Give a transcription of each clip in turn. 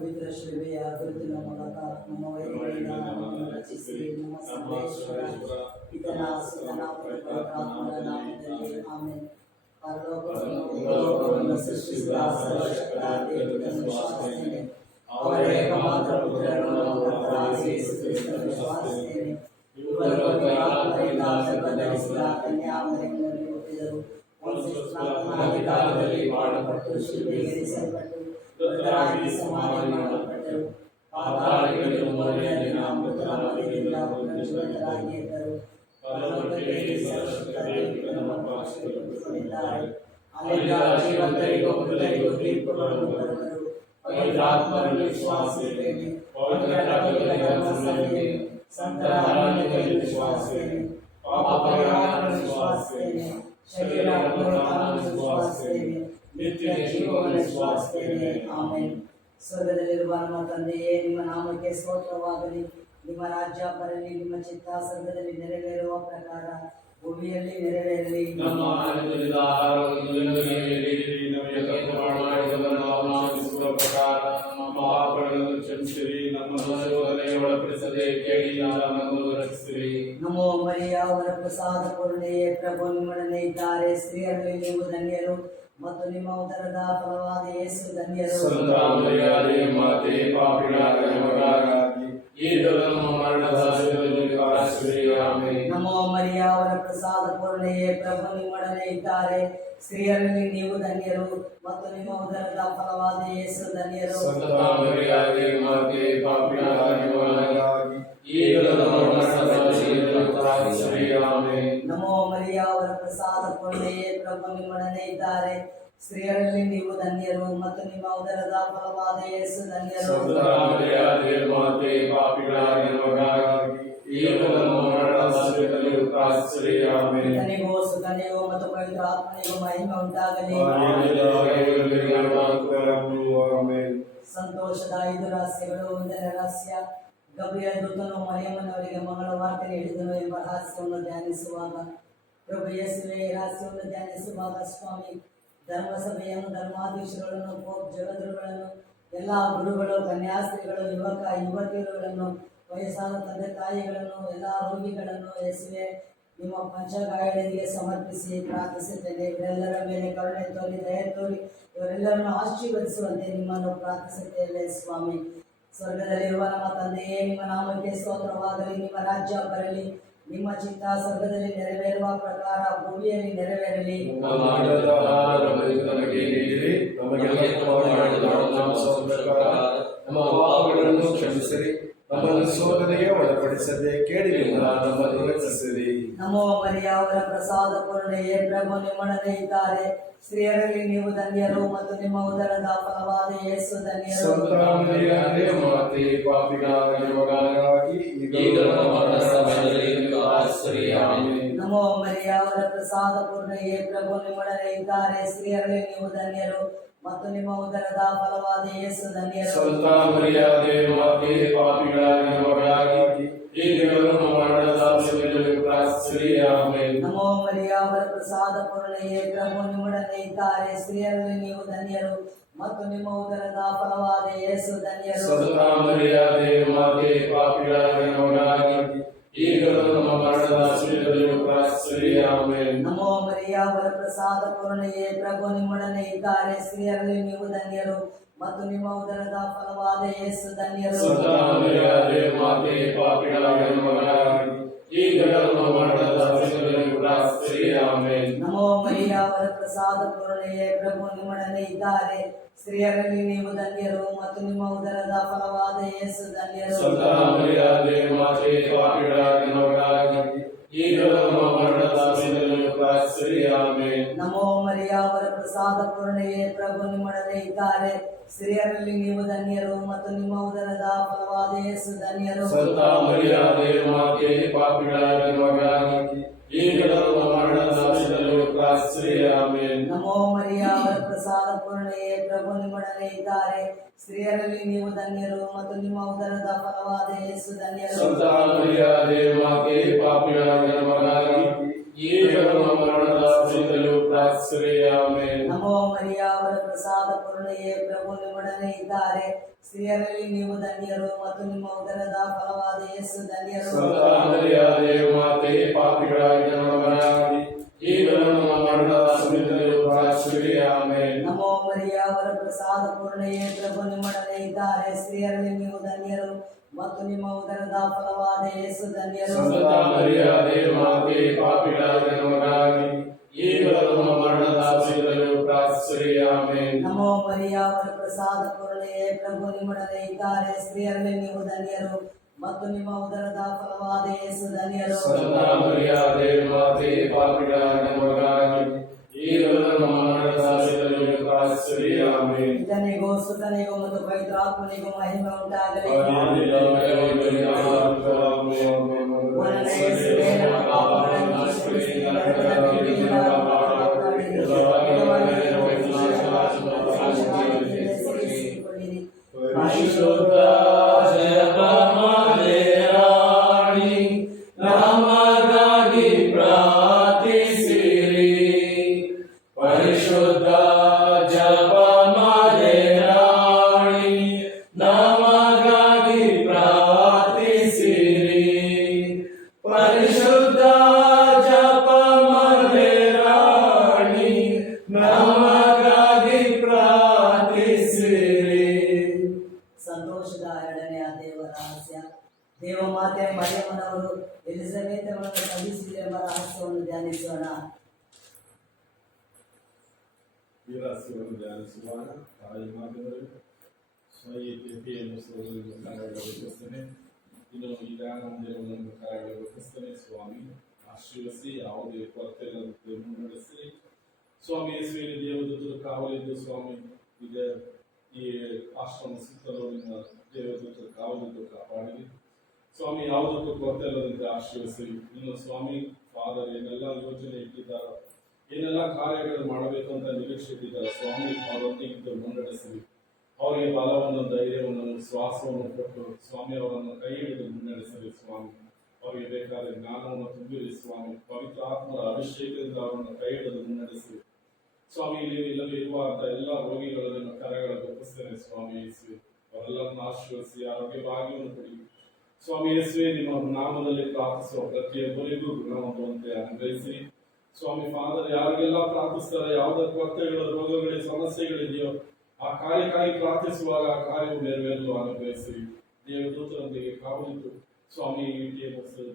ಪವಿತ್ರ ಶಿಲುಬೆಯ ಗುರುತಿನ ಮೂಲಕ ನಮ್ಮ ವೈರಿಗಳಿಂದ ನಮ್ಮನ್ನು ರಕ್ಷಿಸಿ ನಮ್ಮ ಸರ್ವೇಶ್ವರ ಪಿತನ ಸುತನ ಪವಿತ್ರಾತ್ಮರ ನಾಮದಲ್ಲಿ ಆಮೆನ್. ಪರಲೋಕವನ್ನು ಭೂಲೋಕವನ್ನು ಸೃಷ್ಟಿಸಿದ ಸರ್ವಶಕ್ತ ದೇವರನ್ನು ವಿಶ್ವಾಸಿಸುತ್ತೇನೆ. ಅವರ ಏಕಮಾತ್ರ ಪುತ್ರನನ್ನು ಕರ್ತನಾದ ಯೇಸು ಕ್ರಿಸ್ತನನ್ನು ವಿಶ್ವಾಸಿಸುತ್ತೇನೆ. ಇವರು ಪವಿತ್ರಾತ್ಮರಿಂದ ಗರ್ಭಧರಿಸಿದ ಕನ್ಯಾಮರಿಯಮ್ಮನಲ್ಲಿ ಹುಟ್ಟಿದರು. ಅಧಿಕಾರದಲ್ಲಿ ಮಾಡಲ್ಪಟ್ಟು ಶಿಲುಬೆಗೇರಿಸಲ್ಪಟ್ಟು ಮೃತರಾಗಿ ಸಮಾಧಿ ಮಾಡಲ್ಪಟ್ಟರು. ಪಾತಾಳಗಳಿಗೆ ಮೂರನೆಯ ದಿನ ಮೃತರ ಮಧ್ಯದಿಂದ ಪುನರುಜ್ಜೀವಿತರಾಗಿ ಎದ್ದರು. ಪರಲೋಕಕ್ಕೆ ಸರ್ವಶಕ್ತ ದೇವರು ನಮ್ಮ ಪಕ್ಷದಲ್ಲಿ ಕುಳಿತುಕೊಂಡಿದ್ದಾರೆ. ಅಲ್ಲಿಂದ ಜೀವಂತರಿಗೂ ಮೃತರಿಗೂ ತೀರ್ಪುಗಳನ್ನು ಕೊಡುವರು. ಪವಿತ್ರಾತ್ಮರಲ್ಲಿ ವಿಶ್ವಾಸಿಸುತ್ತೇನೆ. ಪವಿತ್ರ ಧರ್ಮಸಭೆಗೆ ಸಂತರ ಆರಾಧನೆಯಲ್ಲಿ ವಿಶ್ವಾಸಿಸುತ್ತೇನೆ. ಪಾಪ ಪರಿಹಾರವನ್ನು ವಿಶ್ವಾಸಿಸುತ್ತೇನೆ. ಶರೀರ ಪುನರುತ್ಥಾನವನ್ನು ವಿಶ್ವಾಸಿಸುತ್ತೇನೆ. ನಿತ್ಯ ಜೀವವನ್ನು ವಿಶ್ವಾಸಿಸುತ್ತೇನೆ. ಆಮೆನ್. ಸ್ವರ್ಗದಲ್ಲಿರುವ ನಮ್ಮ ತಂದೆಯೇ, ನಿಮ್ಮ ನಾಮಕ್ಕೆ ಸ್ತೋತ್ರವಾಗಲಿ. ನಿಮ್ಮ ರಾಜ್ಯ ಬರಲಿ. ನಿಮ್ಮ ಚಿತ್ತ ಸ್ವರ್ಗದಲ್ಲಿ ನೆರವೇರುವ ಪ್ರಕಾರ ಭೂಮಿಯಲ್ಲಿ ನೆರವೇರಲಿ. ನಮ್ಮ ಅನುದಿನದ ಆಹಾರವನ್ನು ನಮಗೆ ನೀಡಿರಿ. ನಮಗೆ ತಪ್ಪು ಮಾಡಿದವರನ್ನು ನಾವು ಕ್ಷಮಿಸುವ ಪ್ರಕಾರ ನಮ್ಮ ಪಾಪಗಳನ್ನು ಕ್ಷಮಿಸಿರಿ. ನಮ್ಮನ್ನು ಶೋಧನೆಗೆ ಒಳಪಡಿಸದೆ ಕೇಡಿಯಿಂದ ನಮ್ಮನ್ನು ರಕ್ಷಿಸಿರಿ. ನಮೋ ಮರಿಯ, ವರ ಪ್ರಸಾದ ಪೂರ್ಣೆಯೇ, ಪ್ರಭು ನಿಮ್ಮೊಡನೆ ಇದ್ದಾರೆ. ಸ್ತ್ರೀಯರಲ್ಲಿ ನೀವು ಧನ್ಯರು ಮತ್ತು ನಿಮ್ಮ ಉದರದ ಫಲವಾದ ಯೇಸು ಧನ್ಯರು. ಸಂತ ಮರಿಯಾಳೇ, ಮಾತೆ, ಪಾಪಿಗಳಾದ ನಮಗಾಗಿ ಈಗಲೂ ನಮ್ಮ ಮರಣದ ಸಮಯದಲ್ಲಿ ಪ್ರಾರ್ಥಿಸಿರಿ. ಆಮೆನ್. ನಮೋ ಮರಿಯ, ವರ ಪ್ರಸಾದ ಪೂರ್ಣೆಯೇ, ಪ್ರಭು ನಿಮ್ಮೊಡನೆ ಇದ್ದಾರೆ. ಸ್ತ್ರೀಯರಲ್ಲಿ ನೀವು ಧನ್ಯರು ಮತ್ತು ನಿಮ್ಮ ಉದರದ ಫಲವಾದ ಯೇಸು ಧನ್ಯರು. ಸಂತ ಮರಿಯಾಳೇ, ಮಾತೆ, ಪಾಪಿಗಳಾದ ನಮಗಾಗಿ ಈಗಲೂ ನಮ್ಮ ಮರಣದ ಸಮಯದಲ್ಲಿ ಪ್ರಾರ್ಥಿಸಿರಿ. ಆಮೆನ್. ನಮೋ ಮರಿಯ, ವರ ಪ್ರಸಾದ ಪೂರ್ಣೆಯೇ, ಪ್ರಭು ನಿಮ್ಮೊಡನೆ ಇದ್ದಾರೆ. ಸ್ತ್ರೀಯರಲ್ಲಿ ನೀವು ಧನ್ಯರು ಮತ್ತು ನಿಮ್ಮ ಉದರದ ಫಲವಾದ ಯೇಸು ಧನ್ಯರು. ಸಂತ ಮರಿಯಾಳೇ, ಮಾತೆ, ಪಾಪಿಗಳಾದ ನಮಗಾಗಿ ಈಗಲೂ ನಮ್ಮ ಮರಣದ ಸಮಯದಲ್ಲಿ ಪ್ರಾರ್ಥಿಸಿರಿ. ಆಮೆನ್. ಪಿತನಿಗೂ ಸುತನಿಗೂ ಮತ್ತು ಪವಿತ್ರ ಆತ್ಮನಿಗೂ ಮಹಿಮೆ ಉಂಟಾಗಲಿ. ಸಂತೋಷದ 5 ರಹಸ್ಯಗಳು. 1ನೇ ರಹಸ್ಯ, ಗಬ್ರಿಯಲ್ ದೂತನು ಮರಿಯಮ್ಮನವರಿಗೆ ಮಂಗಳವಾರ್ತೆ ನೀಡಿದನು ಎಂಬ ರಹಸ್ಯವನ್ನು ಧ್ಯಾನಿಸುವಾಗ, ಪ್ರಭು ಯೇಸುವೆ ರಹಸ್ಯವನ್ನು ಧ್ಯಾನಿಸುವಾಗ ಸ್ವಾಮಿ ಧರ್ಮಸಭೆಯನ್ನು, ಧರ್ಮಾಧೀಶಗಳನ್ನು, ಪೋಪ್ ಜಗದ್ಗುರುಗಳನ್ನು, ಎಲ್ಲ ಗುರುಗಳು, ಕನ್ಯಾಸ್ತ್ರೀಗಳು, ಯುವಕ ಯುವತಿಯರುಗಳನ್ನು, ವಯಸ್ಸಾದ ತಂದೆ ತಾಯಿಗಳನ್ನು, ಎಲ್ಲ ರೋಗಿಗಳನ್ನು ಯೇಸುವೆ ನಿಮ್ಮ ಪಂಚಗಾಯಗಳಿಗೆ ಸಮರ್ಪಿಸಿ ಪ್ರಾರ್ಥಿಸುತ್ತೇನೆ. ಇವರೆಲ್ಲರ ಮೇಲೆ ಕರುಣೆ ತೋರಿ, ದಯೆ ತೋರಿ ಇವರೆಲ್ಲರನ್ನು ಆಶೀರ್ವದಿಸುವಂತೆ ನಿಮ್ಮನ್ನು ಪ್ರಾರ್ಥಿಸುತ್ತೇವೆ ಸ್ವಾಮಿ. ಸ್ವರ್ಗದಲ್ಲಿರುವ ನಮ್ಮ ತಂದೆಯೇ, ನಿಮ್ಮ ನಾಮಕ್ಕೆ ಸ್ತೋತ್ರವಾಗಲಿ. ನಿಮ್ಮ ರಾಜ್ಯ ಬರಲಿ. ನಿಮ್ಮ ಚಿತ್ತ ಸ್ವರ್ಗದಲ್ಲಿ ನೆರವೇರುವ ಪ್ರಕಾರ ಭೂಮಿಯಲ್ಲಿ ನೆರವೇರಲಿ. ನಮ್ಮ ಪಾಪಗಳನ್ನು ಕ್ಷಮಿಸಿರಿ. ನಮ್ಮನ್ನು ಶೋಧನೆಗೆ ಒಳಪಡಿಸದೆ ಕೇಡಿನಿಂದ ನಮ್ಮನ್ನು ರಕ್ಷಿಸಿರಿ. ನಮೋ ಮರಿಯ, ವರ ಪ್ರಸಾದ ಪೂರ್ಣೆಯೇ, ಪ್ರಭು ನಿಮ್ಮೊಡನೆ ಇದ್ದಾರೆ. ಸ್ತ್ರೀಯರಲ್ಲಿ ನೀವು ಧನ್ಯರು ಮತ್ತು ನಿಮ್ಮ ಉದರದ ಫಲವಾದ ಯೇಸು ಧನ್ಯರು. ಸಂತ ಮರಿಯಾಳೇ, ಮಾತೆ, ಪಾಪಿಗಳಾದ ನಮಗಾಗಿ ಈಗಲೂ ನಮ್ಮ ಮರಣದ ಸಮಯದಲ್ಲಿ ಪ್ರಾರ್ಥಿಸಿರಿ. ಆಮೆನ್. ನಮೋ ಮರಿಯ, ವರ ಪ್ರಸಾದ ಪೂರ್ಣೆಯೇ, ಪ್ರಭು ನಿಮ್ಮೊಡನೆ ಇದ್ದಾರೆ. ಸ್ತ್ರೀಯರಲ್ಲಿ ನೀವು ಧನ್ಯರು ಮತ್ತು ನಿಮ್ಮ ಉದರದ ಫಲವಾದ ಯೇಸು ಧನ್ಯರು. ಸಂತ ಮರಿಯಾಳೇ, ಮಾತೆ, ಪಾಪಿಗಳಾದ ನಮಗಾಗಿ ಈಗಲೂ ನಮ್ಮ ಮರಣದ ಸಮಯದಲ್ಲಿ ಪ್ರಾರ್ಥಿಸಿರಿ. ಆಮೆನ್. ನಮೋ ಮರಿಯ, ವರ ಪ್ರಸಾದ ಪೂರ್ಣೆಯೇ, ಪ್ರಭು ನಿಮ್ಮೊಡನೆ ಇದ್ದಾರೆ. ಸ್ತ್ರೀಯರಲ್ಲಿ ನೀವು ಧನ್ಯರು ಮತ್ತು ನಿಮ್ಮ ಉದರದ ಫಲವಾದ ಯೇಸು ಧನ್ಯರು. ಸಂತ ಮರಿಯಾಳೇ, ಮಾತೆ, ಪಾಪಿಗಳಾದ ನಮಗಾಗಿ ಈಗಲೂ ನಮ್ಮ ಮರಣದ ಸಮಯದಲ್ಲಿ ಪ್ರಾರ್ಥಿಸಿರಿ. ಆಮೆನ್. ನಮೋ ಮರಿಯ, ವರ ಪ್ರಸಾದ ಪೂರ್ಣೆಯೇ, ಪ್ರಭು ನಿಮ್ಮೊಡನೆ ಇದ್ದಾರೆ. ಸ್ತ್ರೀಯರಲ್ಲಿ ನೀವು ಧನ್ಯರು ಮತ್ತು ನಿಮ್ಮ ಉದರದ ಫಲವಾದ ಯೇಸು ಧನ್ಯರು. ಸಂತ ಮರಿಯಾಳೇ, ಮಾತೆ, ಪಾಪಿಗಳಾದ ನಮಗಾಗಿ ಈಗಲೂ ನಮ್ಮ ಮರಣದ ಸಮಯದಲ್ಲಿ ಪ್ರಾರ್ಥಿಸಿರಿ. ಆಮೆನ್. ನಮೋ ಮರಿಯ, ವರ ಪ್ರಸಾದ ಪೂರ್ಣೆಯೇ, ಪ್ರಭು ನಿಮ್ಮೊಡನೆ ಇದ್ದಾರೆ. ಸ್ತ್ರೀಯರಲ್ಲಿ ನೀವು ಧನ್ಯರು ಮತ್ತು ನಿಮ್ಮ ಉದರದ ಫಲವಾದ ಯೇಸು ಧನ್ಯರು. ಸಂತ ಮರಿಯಾಳೇ, ಮಾತೆ, ಪಾಪಿಗಳಾದ ನಮಗಾಗಿ ಈಗಲೂ ನಮ್ಮ ಮರಣದ ಸಮಯದಲ್ಲಿ ಪ್ರಾರ್ಥಿಸಿರಿ. ಆಮೆನ್. ನಮೋ ಮರಿಯ, ವರ ಪ್ರಸಾದ ಪೂರ್ಣೆಯೇ, ಪ್ರಭು ನಿಮ್ಮೊಡನೆ ಇದ್ದಾರೆ. ಸ್ತ್ರೀಯರಲ್ಲಿ ನೀವು ಧನ್ಯರು ಮತ್ತು ನಿಮ್ಮ ಉದರದ ಫಲವಾದ ಯೇಸು ಧನ್ಯರು. ಸಂತ ಮರಿಯಾಳೇ, ಮಾತೆ, ಪಾಪಿಗಳಾದ ನಮಗಾಗಿ ಈಗಲೂ ನಮ್ಮ ಮರಣದ ಸಮಯದಲ್ಲಿ ಪ್ರಾರ್ಥಿಸಿರಿ. ಆಮೆನ್. ನಮೋ ಮರಿಯ, ವರ ಪ್ರಸಾದ ಪೂರ್ಣೆಯೇ, ಪ್ರಭು ನಿಮ್ಮೊಡನೆ ಇದ್ದಾರೆ. ಸ್ತ್ರೀಯರಲ್ಲಿ ನೀವು ಧನ್ಯರು ಮತ್ತು ನಿಮ್ಮ ಉದರದ ಫಲವಾದ ಯೇಸು ಧನ್ಯರು. ಸಂತ ಮರಿಯಾಳೇ, ಮಾತೆ, ಪಾಪಿಗಳಾದ ನಮಗಾಗಿ ಈಗ ನಮ್ಮ ಮರಣದ ಸಮಯದಲ್ಲೂ ಪ್ರಾರ್ಥಿಸಿರಿ. ಆಮೆನ್. ನಮೋ ಮರಿಯ ಅವರ ಪ್ರಸಾದ ಪೂರ್ಣೆಯೇ, ಪ್ರಭು ನಿಮ್ಮೊಡನೆ ಇದ್ದಾರೆ. ಸ್ತ್ರೀಯರಲ್ಲಿ ನೀವು ಧನ್ಯರು ಮತ್ತು ನಿಮ್ಮ ಉದರದ ಫಲವಾದ ಯೇಸು ಧನ್ಯರು. ಸಂತ ಮರಿಯಾದೆ ಮಾತೆ, ಪಾಪಿಗಳಾಗಿ ನಮಗಾಗಿ ಈಗ ನಮ್ಮ ಮರಣದ ಸಮಯದಲ್ಲೂ ಪ್ರಾರ್ಥಿಸಿರಿ. ಆಮೆನ್. ನಮೋ ಮರಿಯ ಅವರ ಪ್ರಸಾದ ಪೂರ್ಣೆಯೇ, ಪ್ರಭು ನಿಮ್ಮೊಡನೆ ಇದ್ದಾರೆ. ಸ್ತ್ರೀಯರಲ್ಲಿ ನೀವು ಧನ್ಯರು ಮತ್ತು ನಿಮ್ಮ ಉದರದ ಫಲವಾದ ಯೇಸು ಧನ್ಯರು. ಸಂತ ಮರಿಯಾದೆ ಮಾತೆ, ಪಾಪಿಗಳಾಗಿ ನಮಗಾಗಿ ಈಗ ನಮ್ಮ ಮರಣದ ಸಮಯದಲ್ಲೂ ಪ್ರಾರ್ಥಿಸಿರಿ. ಆಮೆನ್. ನಮೋ ಮರಿಯ ಅವರ ಪ್ರಸಾದ ಪೂರ್ಣೆಯೇ, ಪ್ರಭು ನಿಮ್ಮೊಡನೆ ಇದ್ದಾರೆ. ಸ್ತ್ರೀಯರಲ್ಲಿ ನೀವು ಧನ್ಯರು ಮತ್ತು ನಿಮ್ಮ ಉದರದ ಫಲವಾದ ಯೇಸು ಧನ್ಯರು. ಸಂತ ಮರಿಯಾದೆ ಮಾತೆ, ಪಾಪಿಗಳಾಗಿ ನಮಗಾಗಿ ಈಗ ನಮ್ಮ ಮರಣದ ಸಮಯದಲ್ಲೂ ಪ್ರಾರ್ಥಿಸಿರಿ. ಆಮೆನ್. ಪಿತನಿಗೂ ಸುತನಿಗೂ ಮತ್ತು ಪವಿತ್ರಾತ್ಮನಿಗೂ ಮಹಿಮೆ ಉಂಟಾಗಲಿ. ಪರಿಶುದ್ಧ ಜಪಮಾಲೆ ರಾಣಿ, ನಮಗಾಗಿ ಪ್ರಾರ್ಥಿಸಿರಿ. ಪರಿಶುದ್ಧ ಜಪಮಾಲೆ ರಾಣಿ, ನಮಗಾಗಿ ಪ್ರಾರ್ಥಿಸಿರಿ. ಪರಿಶುದ್ಧ ಜಪಮಾಲೆ ರಾಣಿ, ನಮಗಾಗಿ ಪ್ರಾರ್ಥಿಸಿರಿ. ಸಂತೋಷದ ಎರಡನೆಯ ದೇವ ರಹಸ್ಯ. ದೇವಮಾತೆ ಮರಿಯಮ್ಮನವರು ಎಲಿಜಬೆತನನ್ನು ಕಳುಹಿಸಿದರೆಂಬ ರಹಸ್ಯವನ್ನು ಧ್ಯಾನಿಸೋಣ. ಈ ರಹಸ್ಯವನ್ನು ಧ್ಯಾನಿಸುವಾಗ ತಾಯಿ ಮಾತೆಯವರು ಸ್ವಯಂತೆಯನ್ನು ಸೋದರನ್ನು ಕಾರ್ಯಗಳಿಸುತ್ತೇನೆ. ಇನ್ನು ಈ ಧ್ಯಾನ ಮಂದಿರವನ್ನು ಕಾರ್ಯಗಳಿಸುತ್ತೇನೆ. ಸ್ವಾಮಿ ಆಶೀರ್ವಸಿ, ಯಾವುದೇ ಕೊರತೆ ಇಲ್ಲದಂತೆ ಮುನ್ನಡೆಸಿ. ಸ್ವಾಮಿ ಯೇಸುವಿನ ದೇವದೂತರು ಕಾವಲಿದ್ದು ಸ್ವಾಮಿ ಈಗ ಈ ಆಶ್ರಮ ಸುತ್ತಲೂ ನಿಮ್ಮ ದೇವದೂತರು ಕಾವಲಿದ್ದು ಕಾಪಾಡಿರಿ. ಸ್ವಾಮಿ ಯಾವುದಕ್ಕೂ ಕೊರತೆ ಇಲ್ಲದಂತೆ ಆಶೀರ್ವಸಿ. ಇನ್ನು ಸ್ವಾಮಿ ಫಾದರ್ ಏನೆಲ್ಲ ಯೋಜನೆ ಇಟ್ಟಿದ್ದಾರೆ, ಏನೆಲ್ಲ ಕಾರ್ಯಗಳು ಮಾಡಬೇಕು ಅಂತ ನಿರೀಕ್ಷೆ ಇಟ್ಟಿದ್ದಾರೆ, ಸ್ವಾಮಿ ಅವರೊಂದಿಗಿದ್ದು ಮುನ್ನಡೆಸಿರಿ. ಅವರಿಗೆ ಬಲವನ್ನು, ಧೈರ್ಯವನ್ನು, ಶ್ವಾಸವನ್ನು ಕೊಟ್ಟು ಸ್ವಾಮಿ ಅವರನ್ನು ಕೈ ಹಿಡಿದು ಮುನ್ನಡೆಸಿರಿ. ಸ್ವಾಮಿ ಅವರಿಗೆ ಬೇಕಾದ ಜ್ಞಾನವನ್ನು ತುಂಬಿರಿ. ಸ್ವಾಮಿ ಪವಿತ್ರ ಆತ್ಮರ ಅಭಿಷೇಕದಿಂದ ಅವರನ್ನು ಕೈ ಹಿಡಿದು ಮುನ್ನಡೆಸಿರಿ. ಸ್ವಾಮಿ ನೀವು ಇಲ್ಲವೇ ಇರುವಂತ ಎಲ್ಲ ರೋಗಿಗಳನ್ನು ಕರೆಗಳನ್ನು ಒಪ್ಪಿಸ್ತೇನೆ. ಸ್ವಾಮಿ ಯೇಸುವೆ ಅವರೆಲ್ಲರನ್ನು ಆಶೀರ್ವದಿಸಿ ಆರೋಗ್ಯ ಭಾಗ್ಯವನ್ನು ಕೊಡಿ. ಸ್ವಾಮಿ ಯೇಸುವೆ ನಿಮ್ಮ ನಾಮದಲ್ಲಿ ಪ್ರಾರ್ಥಿಸುವ ಪ್ರತಿಯೊಬ್ಬರಿಗೂ ಗುಣ ಹೊಂದುವಂತೆ ಅನುಗ್ರಹಿಸಿ. ಸ್ವಾಮಿ ಫಾದರ್ ಯಾರಿಗೆಲ್ಲ ಪ್ರಾರ್ಥಿಸ್ತಾರೆ, ಯಾವುದೇ ಕೊರತೆಗಳು, ರೋಗಗಳಿಗೆ ಸಮಸ್ಯೆಗಳಿದೆಯೋ ಆ ಕಾರ್ಯಕ್ಕಾಗಿ ಪ್ರಾರ್ಥಿಸುವಾಗ ಆ ಕಾರ್ಯವು ನೆರವೇರಲು ಅನುಗ್ರಹಿಸಿರಿ. ದೇವದೂತರೊಂದಿಗೆ ಕಾವಲಿದ್ದು ಸ್ವಾಮಿ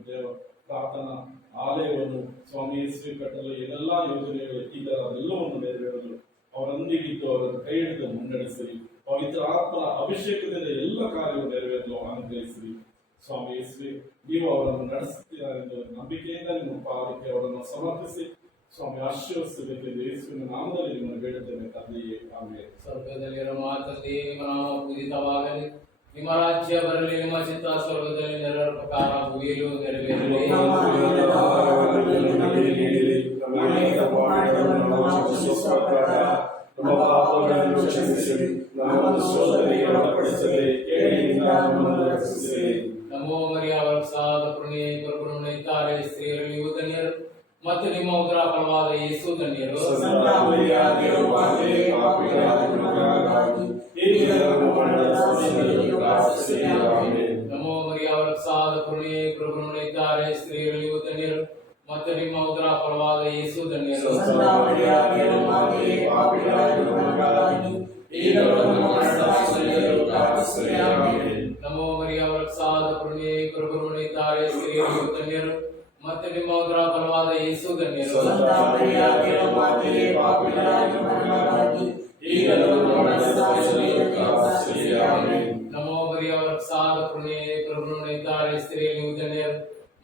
ದೇವ ಪ್ರಾರ್ಥನಾ ಆಲಯವನ್ನು ಸ್ವಾಮಿ ಯೇಸುವೆ ಕಟ್ಟಲು ಏನೆಲ್ಲ ಯೋಜನೆಗಳು ಇಟ್ಟಿದ್ದಾರೆ ಅದೆಲ್ಲವನ್ನು ನೆರವೇರಲು ಅವರೊಂದಿಗಿದ್ದು ಅವರನ್ನು ಕೈ ಹಿಡಿದು ಮುನ್ನಡೆಸಿರಿ. ಪವಿತ್ರ ಆತ್ಮನ ಅಭಿಷೇಕದಿಂದ ಎಲ್ಲ ಕಾರ್ಯವು ನೆರವೇರಲು ಅನುಗ್ರಹಿಸಿರಿ. ಸ್ವಾಮಿ ಯೇಸುವೆ ನೀವು ಅವರನ್ನು ನಡೆಸುತ್ತೀರಾ ಎಂದು ನಂಬಿಕೆಯಿಂದ ನಿಮ್ಮ ಪಾದಕ್ಕೆ ಅವರನ್ನು ಸಮರ್ಪಿಸಿ ಸ್ವಾಮಿ ಆಶೀರ್ವದಿಸಬೇಕೆಂದು ಯೇಸುವಿನ ನಾಮದಲ್ಲಿ ನಿಮ್ಮನ್ನು ಬೇಡುತ್ತೇನೆ ತಂದೆಯೇ. ಆಮೆನ್. ಸ್ವರ್ಗದಲ್ಲಿರುವ ಮಾತಂದೆಯೇ, ನಿಮ್ಮ ನಾಮ ಪೂಜಿತವಾಗಲಿ, ನಿಮ್ಮ ರಾಜ್ಯ ಬರಲಿ, ನಿಮ್ಮ ಚಿತ್ತ ಸ್ವರ್ಗದಲ್ಲಿ ನೆರವೇರುವ ಪ್ರಕಾರ ಭೂಮಿಯಲ್ಲೂ ನೆರವೇರಲಿ. ನಮ್ಮ ಪಾಪಗಳನ್ನು ಕ್ಷಮಿಸಿರಿ, ನಮ್ಮನ್ನು ಶೋಧನೆಗೆ ಒಳಪಡಿಸದೆ ಕೇಡಿಯಿಂದ ನಮ್ಮನ್ನು ರಕ್ಷಿಸಿರಿ. ನಮೋ ಮರಿಯ ಅವರ ಪ್ರಸಾದ ಪೂರ್ಣೆಯೇ, ಪ್ರಭುವನ್ನು ಇದ್ದಾರೆ. ಸ್ತ್ರೀಯರಲ್ಲಿ ನೀವು ಧನ್ಯರು ಮತ್ತು ನಿಮ್ಮ ಉದರ ಫಲವಾದ ಯೇಸು ಧನ್ಯರು. ಸಂತ ಮರಿಯಾದೆ ಮಾತೆ, ಪಾಪಿಗಳಾದ ನಮಗಾಗಿ ಈಗ ನಮ್ಮ ಮರಣದ ಸಮಯದಲ್ಲಿ ಪ್ರಾರ್ಥಿಸಿರಿ. ಆಮೆನ್. ನಮೋ ಮರಿಯ ಅವರ ಪ್ರಸಾದ ಪೂರ್ಣೆಯೇ, ಪ್ರಭುವನ್ನು ಇದ್ದಾರೆ. ಸ್ತ್ರೀಯರಲ್ಲಿ ನೀವು ಧನ್ಯರು ಮತ್ತು ನಿಮ್ಮ ಉದರ ಫಲವಾದ ಯೇಸು ಧನ್ಯರು. ಸಂತ ಮರಿಯಾದೆ ಮಾತೆ, ಪಾಪಿಗಳಾದ ನಮಗಾಗಿ ಈಗ ನಮ್ಮ ಮರಣದ ಸಮಯದಲ್ಲಿ ಪ್ರಾರ್ಥಿಸಿರಿ. ಆಮೆನ್. ನಮೋ ಮರಿಯ ಅವರ ಪ್ರಸಾದ ಪೂರ್ಣೆಯೇ, ಪ್ರಭುವನ್ನು ಇದ್ದಾರೆ. ಸ್ತ್ರೀಯರಲ್ಲಿ ನೀವು ಧನ್ಯರು ಮತ್ತು ನಿಮ್ಮ ಉದರ ಫಲವಾದ ಯೇಸು ಧನ್ಯರು. ಸಂತ ಮರಿಯಾದೆ ಮಾತೆ, ಪಾಪಿಗಳಾದ ನಮಗಾಗಿ ಈಗ ನಮ್ಮ ಮರಣದ ಸಮಯದಲ್ಲಿ ಪ್ರಾರ್ಥಿಸಿರಿ. ಆಮೆನ್. ನಮೋ ಮರಿಯ ಅವರ ಪ್ರಸಾದ ಪೂರ್ಣೆಯೇ, ಪ್ರಭುವನ್ನು ಇದ್ದಾರೆ. ಸ್ತ್ರೀಯರಲ್ಲಿ ನೀವು ಧನ್ಯರು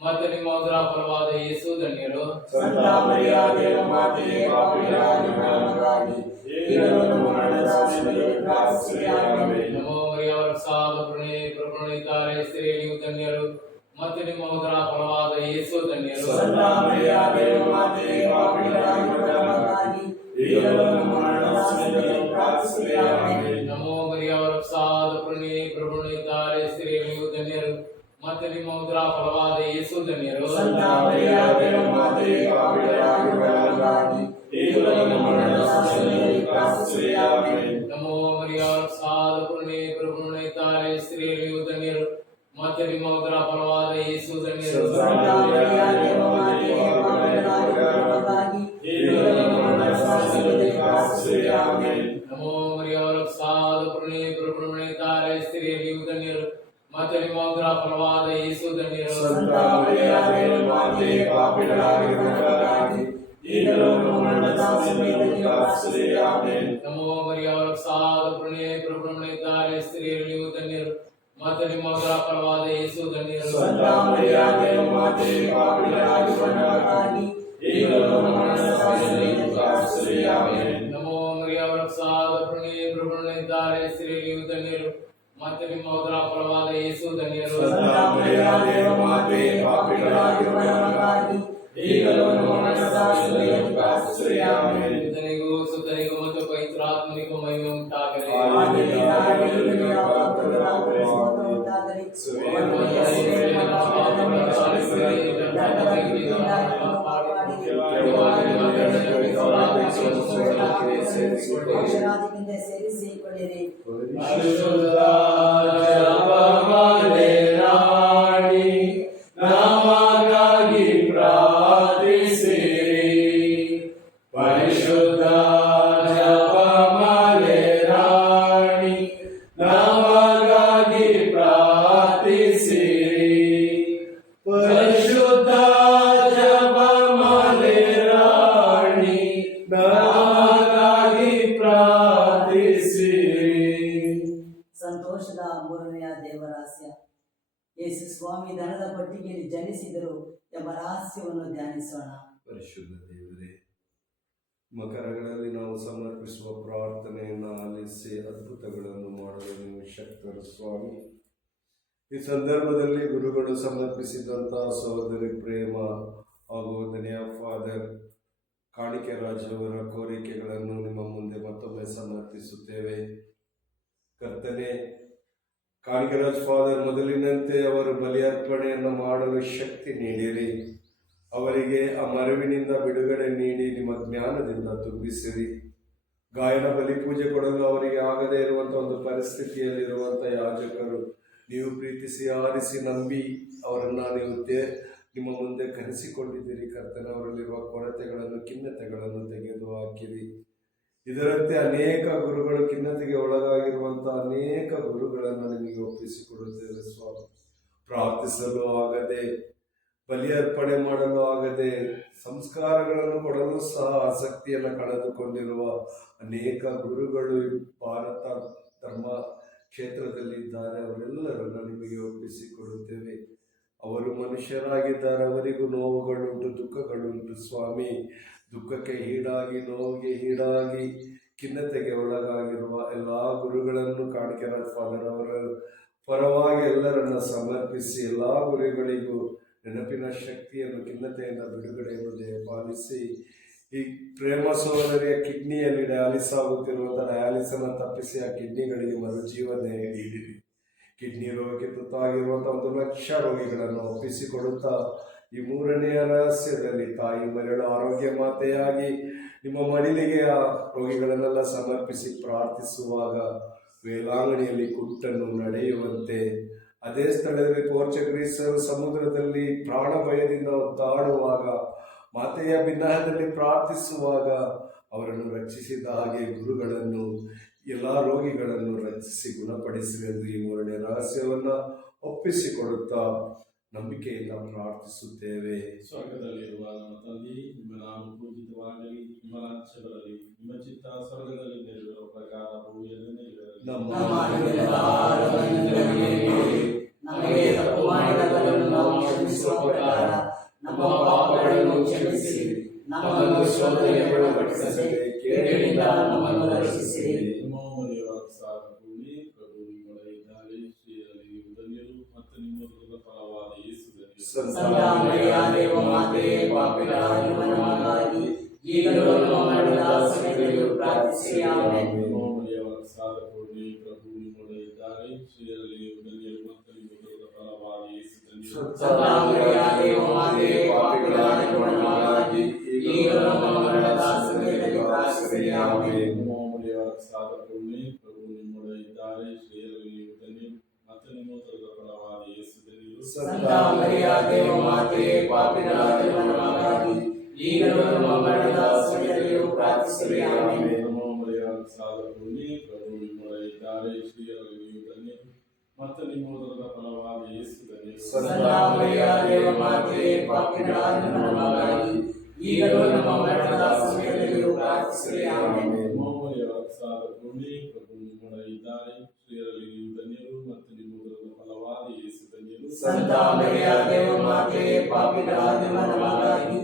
ಮತ್ತು ನಿಮ್ಮ ಉದರ ಫಲವಾದ ಯೇಸು ಧನ್ಯರು. ಸಂತ ಮರಿಯಾದೆ ಮಾತೆ, ಪಾಪಿಗಳಾದ ನಮಗಾಗಿ ಈಗ ನಮ್ಮ ಮರಣದ ಸಮಯದಲ್ಲಿ ಪ್ರಾರ್ಥಿಸಿರಿ. ಆಮೆನ್. ನಮೋ ಮರಿಯ ಅವರ ಪ್ರಸಾದ ಪೂರ್ಣೆಯೇ, ಪ್ರಭುವನ್ನು ಇದ್ದಾರೆ. ಸ್ತ್ರೀಯರಲ್ಲಿ ನೀವು ಧನ್ಯರು ಮತ್ತು ನಿಮ್ಮ ಉದರ ಫಲವಾದ ಯೇಸು ಧನ್ಯರು. ಸಂತ ಮರಿಯಾದೆ ಮಾತೆ, ಪಾಪಿಗಳಾದ ನಮಗಾಗಿ ಈಗ ನಮ್ಮ ಮರಣದ ಸಮಯದಲ್ಲಿ ಪ್ರಾರ್ಥಿಸಿರಿ. ಆಮೆನ್. ನಮೋ ಮರಿಯ ಅವರ ಪ್ರಸಾದ ಪೂರ್ಣೆಯೇ, ಪ್ರಭುವನ್ನು ಇದ್ದಾರೆ. ಸ್ತ್ರೀಯರಲ್ಲಿ ನೀವು ಧನ್ಯರು ಮತ್ತು ನಿಮ್ಮ ಉದರ ಫಲವಾದ ಯೇಸು ಧನ್ಯರು. ಸಂತ ಮರಿಯಾದೆ ಮಾತೆ, ಪ್ರಾರ್ಥಿಸಿರಿ. ಆಮೆನ್. ನಮೋ ಮರಿಯಾದ ಸಾಧ ಪುಣ್ಯ ಪ್ರಭುನಿದ್ದಾರೆ ಸ್ತ್ರೀಯರು ಧನ್ಯರು ಮತ್ತು ನಿಮ್ಮ ಉದರ ಫಲವಾದ ಯೇಸು ಧನ್ಯರು. ಸಂತ ಮರಿಯಾದ ಮಾತೆಯೇ, ಪಾಪಿಗಳಾಗಿರುವ ನಮಗಾಗಿ ಈಗಲೂ ನಮ್ಮ ಮರಣದ ಸಮಯದಲ್ಲಿ ಪ್ರಾರ್ಥಿಸಿರಿ. ಆಮೆನ್. ನಮೋ ಮರಿಯಾದ ಸಾಧ ಪುಣ್ಯ ಪ್ರಭುನಿದ್ದಾರೆ ಸ್ತ್ರೀಯರು ಧನ್ಯರು ಮತ್ತು ನಿಮ್ಮ ಉದರ ಫಲವಾದ ಯೇಸು ಧನ್ಯರು. ಸಂತ ಮರಿಯಾದ ಮಾತೆಯೇ, ಪಾಪಿಗಳಾಗಿರುವ ನಮಗಾಗಿ ಈಗಲೂ ನಮ್ಮ ಮರಣದ ಸಮಯದಲ್ಲಿ ಪ್ರಾರ್ಥಿಸಿರಿ. ಆಮೆನ್. ನಮೋ ಮರಿಯಾದ ಸಾಧ ಪುಣ್ಯ ಪ್ರಭುನಿದ್ದಾರೆ ಸ್ತ್ರೀಯರು ಧನ್ಯರು ಮತ್ತು ನಿಮ್ಮ ಉದರ ಫಲವಾದ ಯೇಸು ಧನ್ಯರು. ಸಂತ ಮರಿಯಾದ ಮಾತೆಯೇ, ಪಾಪಿಗಳಾಗಿರುವ ನಮಗಾಗಿ ಈಗಲೂ ನಮ್ಮ ಮರಣದ ಸಮಯದಲ್ಲಿ ಪ್ರಾರ್ಥಿಸಿರಿ. ಆಮೆನ್. ನಮೋ ಮರಿಯಾದ ಸಾಧ ಪುಣ್ಯ ಪ್ರಭುನಿದ್ದಾರೆ ಸ್ತ್ರೀಯರು ಧನ್ಯರು ಮತ್ತು ನಿಮ್ಮ ಉದರ ಫಲವಾದ ಯೇಸು ಧನ್ಯರು. ಸಂತ ಮರಿಯಾದ ಮಾತೆಯೇ, ಪಾಪಿಗಳಾಗಿರುವ ನಮಗಾಗಿ ಈಗಲೂ ನಮ್ಮ ಮರಣದ ಸಮಯದಲ್ಲಿ ಪ್ರಾರ್ಥಿಸಿರಿ. ಆಮೆನ್. ಪಿತನಿಗೂ ಸುತನಿಗೂ ಮತ್ತು ಪವಿತ್ರಾತ್ಮನಿಗೂ ಮಹಿಮೆ ಉಂಟಾಗಲಿ. ಸೇರಿಸಿಕೊಳ್ಳಿರಿ. ಪರಿಶುದ್ಧ ಜಪಮಾಲೆ ರಾಣಿ, ನಮಗಾಗಿ ಪ್ರಾರ್ಥಿಸಿರಿ. ಪರಿಶುದ್ಧ ಜಪಮಾಲೆ ರಾಣಿ, ನಮಗಾಗಿ ಪ್ರಾರ್ಥಿಸಿರಿ. ಪರಿಶುದ್ಧ ಜಪಮಾಲೆ ರಾಣಿ, ನಮಗಾಗಿ ಪ್ರಾರ್ಥಿಸಿರಿ. ಸಂತೋಷದ ಮೂರನೆಯ ದೇವರಹಸ್ಯ, ಯೇಸು ಸ್ವಾಮಿ ದನದ ಪಟ್ಟಿಗೆಯಲ್ಲಿ ಜನಿಸಿದರು ಎಂಬ ರಹಸ್ಯವನ್ನು ಧ್ಯಾನಿಸೋಣ. ಪರಿಶುದ್ಧ ದೇವರೇ, ನಿಮ್ಮ ಕರಗಳಲ್ಲಿ ನಾವು ಸಮರ್ಪಿಸುವ ಪ್ರಾರ್ಥನೆಯನ್ನು ಆಲಿಸಿ ಅದ್ಭುತಗಳನ್ನು ಮಾಡಲು ನೀವು ಶಕ್ತರು ಸ್ವಾಮಿ. ಈ ಸಂದರ್ಭದಲ್ಲಿ ಗುರುಗಳು ಸಮರ್ಪಿಸಿದಂತಹ ಸಹೋದರಿ ಪ್ರೇಮ ಹಾಗೂ ಧನ್ಯ ಫಾದರ್ ಕಾಣಿಕೆ ರಾಜ್ ಅವರ ಕೋರಿಕೆಗಳನ್ನು ನಿಮ್ಮ ಮುಂದೆ ಮತ್ತೊಮ್ಮೆ ಸಮರ್ಪಿಸುತ್ತೇವೆ. ಕರ್ತನೆ, ಕಾಣಿಕೆರಾಜ್ ಫಾದರ್ ಮೊದಲಿನಂತೆ ಅವರು ಬಲಿಯರ್ಪಣೆಯನ್ನು ಮಾಡಲು ಶಕ್ತಿ ನೀಡಿರಿ. ಅವರಿಗೆ ಆ ಮರವಿನಿಂದ ಬಿಡುಗಡೆ ನೀಡಿ ನಿಮ್ಮ ಜ್ಞಾನದಿಂದ ತುಂಬಿಸಿರಿ. ಗಾಯನ ಬಲಿಪೂಜೆ ಕೊಡಲು ಅವರಿಗೆ ಆಗದೇ ಇರುವಂಥ ಒಂದು ಪರಿಸ್ಥಿತಿಯಲ್ಲಿರುವಂಥ ಯಾಜಕರು ನೀವು ಪ್ರೀತಿಸಿ ಆರಿಸಿ ನಂಬಿ ಅವರನ್ನು ನೀವು ನಿಮ್ಮ ಮುಂದೆ ಕರೆಸಿಕೊಂಡಿದ್ದೀರಿ. ಕರ್ತನ, ಅವರಲ್ಲಿರುವ ಕೊರತೆಗಳನ್ನು ಖಿನ್ನತೆಗಳನ್ನು ತೆಗೆದು ಹಾಕಿರಿ. ಇದರಂತೆ ಅನೇಕ ಗುರುಗಳು ಖಿನ್ನತೆಗೆ ಒಳಗಾಗಿರುವಂಥ ಅನೇಕ ಗುರುಗಳನ್ನು ನಿಮಗೆ ಒಪ್ಪಿಸಿಕೊಡುತ್ತೇವೆ ಸ್ವಾಮಿ. ಪ್ರಾರ್ಥಿಸಲು ಆಗದೆ, ಬಲಿಯರ್ಪಣೆ ಮಾಡಲು ಆಗದೆ, ಸಂಸ್ಕಾರಗಳನ್ನು ಕೊಡಲು ಸಹ ಆಸಕ್ತಿಯನ್ನು ಕಳೆದುಕೊಂಡಿರುವ ಅನೇಕ ಗುರುಗಳು ಭಾರತ ಧರ್ಮ ಕ್ಷೇತ್ರದಲ್ಲಿದ್ದಾರೆ. ಅವರೆಲ್ಲರನ್ನು ನಿಮಗೆ ಒಪ್ಪಿಸಿಕೊಡುತ್ತೇವೆ. ಅವರು ಮನುಷ್ಯರಾಗಿದ್ದಾರೆ, ಅವರಿಗೂ ನೋವುಗಳುಂಟು, ದುಃಖಗಳುಂಟು ಸ್ವಾಮಿ. ದುಃಖಕ್ಕೆ ಈಡಾಗಿ, ನೋವಿಗೆ ಈಡಾಗಿ, ಖಿನ್ನತೆಗೆ ಒಳಗಾಗಿರುವ ಎಲ್ಲ ಗುರುಗಳನ್ನು ಕಾಣಿಕೆರಾಜ್ ಫಾದರ್ ಅವರ ಪರವಾಗಿ ಎಲ್ಲರನ್ನ ಸಮರ್ಪಿಸಿ ಎಲ್ಲ ಗುರುಗಳಿಗೂ ನೆನಪಿನ ಶಕ್ತಿಯನ್ನು, ಖಿನ್ನತೆಯಿಂದ ಬಿಡುಗಡೆಯನ್ನು ದಯಪಾಲಿಸಿ ಈ ಪ್ರೇಮ ಸಹೋದರಿಯ ಕಿಡ್ನಿಯಲ್ಲಿ ಡಯಾಲಿಸ್ ಆಗುತ್ತಿರುವಂಥ ಡಯಾಲಿಸನ್ನು ತಪ್ಪಿಸಿ ಆ ಕಿಡ್ನಿಗಳಿಗೆ ಮರುಜೀವನ ನೀಡಿರಿ. ಕಿಡ್ನಿ ರೋಗಕ್ಕೆ ತುತ್ತಾಗಿರುವಂಥ 1,00,000 ರೋಗಿಗಳನ್ನು ಒಪ್ಪಿಸಿಕೊಡುತ್ತಾ ಈ ಮೂರನೆಯ ರಹಸ್ಯದಲ್ಲಿ ತಾಯಿ ಮರಳು ಆರೋಗ್ಯ ಮಾತೆಯಾಗಿ ನಿಮ್ಮ ಮಡಿಲಿಗೆ ಆ ರೋಗಿಗಳನ್ನೆಲ್ಲ ಸಮರ್ಪಿಸಿ ಪ್ರಾರ್ಥಿಸುವಾಗ ವೇಳಾಂಗಣಿಯಲ್ಲಿ ಕುಟ್ಟನ್ನು ನಡೆಯುವಂತೆ, ಅದೇ ಸ್ಥಳದಲ್ಲಿ ಪೋರ್ಚುಗೀಸರು ಸಮುದ್ರದಲ್ಲಿ ಪ್ರಾಣ ಭಯದಿಂದ ಒದ್ದಾಡುವಾಗ ಮಾತೆಯ ಬಿನ್ನಹದಲ್ಲಿ ಪ್ರಾರ್ಥಿಸುವಾಗ ಅವರನ್ನು ರಕ್ಷಿಸಿದ ಹಾಗೆ ಗುರುಗಳನ್ನು, ಎಲ್ಲ ರೋಗಿಗಳನ್ನು ರಕ್ಷಿಸಿ ಗುಣಪಡಿಸಿರಿ ಎಂದು ಈ ಮೂರನೇ ರಹಸ್ಯವನ್ನು ಒಪ್ಪಿಸಿಕೊಡುತ್ತಾ ನಂಬಿಕೆಯಿಂದ ಪ್ರಾರ್ಥಿಸುತ್ತೇವೆ. ಸ್ವರ್ಗದಲ್ಲಿರುವ ನಮ್ಮ ತಂದೆ, ನಿಮ್ಮ ನಾಮ ಪೂಜಿತವಾಗಲಿ, ನಿಮ್ಮ ರಾಜ್ಯ ಬರಲಿ, ನಿಮ್ಮ ಚಿತ್ತ ಸ್ವರ್ಗದಲ್ಲಿ ನೆರವೇರುವ ಪ್ರಕಾರ ಭೂಮಿಯಲ್ಲಿ ನೆರವೇರಲಿ. ನಮ್ಮ ಅನುದಿನದ ಆಹಾರವನ್ನು ನಮಗೆ ನಮಗೆ ತಪ್ಪು ಮಾಡಿದವರನ್ನು ನಾವು ಕ್ಷಮಿಸುವ ಪ್ರಕಾರ ನಮ್ಮ ಪಾಪಗಳನ್ನು ಕ್ಷಮಿಸಿರಿ. ನಮ್ಮನ್ನು ಶೋಧನೆಗೆ ಒಳಪಡಿಸದೆ ಕೇಡಿನಿಂದ ನಮ್ಮನ್ನು ರಕ್ಷಿಸಿರಿ. ನಮೋ ಮರಿಯ ಸಾರ ಭೂಮಿ, ಪ್ರಭು ನಿಮ್ಮೊಡನಿದ್ದಾರೆ, ಸ್ತ್ರೀಯರಲ್ಲಿ ನೀವು ಧನ್ಯರು ಮತ್ತು ನಿಮ್ಮ ಉದರದ ಫಲವಾದ ಯೇಸು ಧನ್ಯರು. ಸಂತ ಮರಿಯಾದೆ ಮಾತೆಯೇ, ಪಾಪಿಗಳಾಗಿರುವ ನಮಗಾಗಿ ಈಗಲೂ ನಮ್ಮ ಮರಣದ ಸಮಯದಲ್ಲಿಯೂ ಪ್ರಾರ್ಥಿಸಿರಿ. ಆಮೆನ್. ನಮೋ ಮರಿಯ ಸಾರ ಭೂಮಿ, ಪ್ರಭು ನಿಮ್ಮೊಡನಿದ್ದಾರೆ, ಸ್ತ್ರೀಯರಲ್ಲಿ ನೀವು ಧನ್ಯರು ಮತ್ತು ನಿಮ್ಮ ಉದರದ ಫಲವಾದ ಯೇಸು ಧನ್ಯರು. ಸಂತ ಮರಿಯಾದೆ ಮಾತೆಯೇ, ಪಾಪಿಗಳಾಗಿರುವ ನಮಗಾಗಿ ಈಗಲೂ ನಮ್ಮ ಮರಣದ ಸಮಯದಲ್ಲಿ ಪ್ರಾರ್ಥಿಸಿರಿ. ಆಮೆನ್. ನಮೋ ಮರಿಯ ಪ್ರಸಾದ ಪೂರ್ಣಿ ಪ್ರಭು ನಿಮ್ಮೊಡನೆ ಇದ್ದಾರೆ ಸ್ತ್ರೀಯರಲ್ಲಿ ನೀವು ಧನ್ಯರು ಮತ್ತು ನಿಮ್ಮ ಉದರದ ಫಲವಾದ ಯೇಸು ಧನ್ಯರು. ಸಂತ ಮರಿಯ ದೇವಮಾತೆಯೇ ಪಾಪಿಗಳಾಗಿರುವ ನಮಗಾಗಿ ಈಗಲೂ ನಮ್ಮ ಮರಣದ ಸಮಯದಲ್ಲಿಯೂ ಪ್ರಾರ್ಥಿಸಿರಿ. ಆಮೆನ್. ನಮೋ ಮರಿಯ ಪ್ರಸಾದ ಪೂರ್ಣಿ ಪ್ರಭು ನಿಮ್ಮೊಡನೆ ಇದ್ದಾರೆ ಸ್ತ್ರೀಯರಲ್ಲಿ ನೀವು ಧನ್ಯರು ಮತ್ತು ನಿಮ್ಮ ಉದರದ ಫಲವಾದ ಯೇಸು ಧನ್ಯರು. ಸಂತ ಮರಿಯ ದೇವಮಾತೆಯೇ ಪಾಪಿಗಳಾಗಿರುವ ನಮಗಾಗಿ ಈಗಲೂ ನಮ್ಮ ಮರಣದ ಸಮಯದಲ್ಲಿಯೂ ಪ್ರಾರ್ಥಿಸಿರಿ. ಆಮೆನ್. ನಮೋ ಮರಿಯ ಪ್ರಸಾದ ಪೂರ್ಣಿ ಪ್ರಭು ನಿಮ್ಮೊಡನೆ ಇದ್ದಾರೆ ಸ್ತ್ರೀಯರಲ್ಲಿ ನೀವು ಧನ್ಯರು ಮತ್ತು ನಿಮ್ಮ ಉದರದ ಫಲವಾದ ಯೇಸು ಧನ್ಯರು. ಸಂತ ಮರಿಯ ದೇವಮಾತೆಯೇ ಪಾಪಿಗಳಾಗಿರುವ ನಮಗಾಗಿ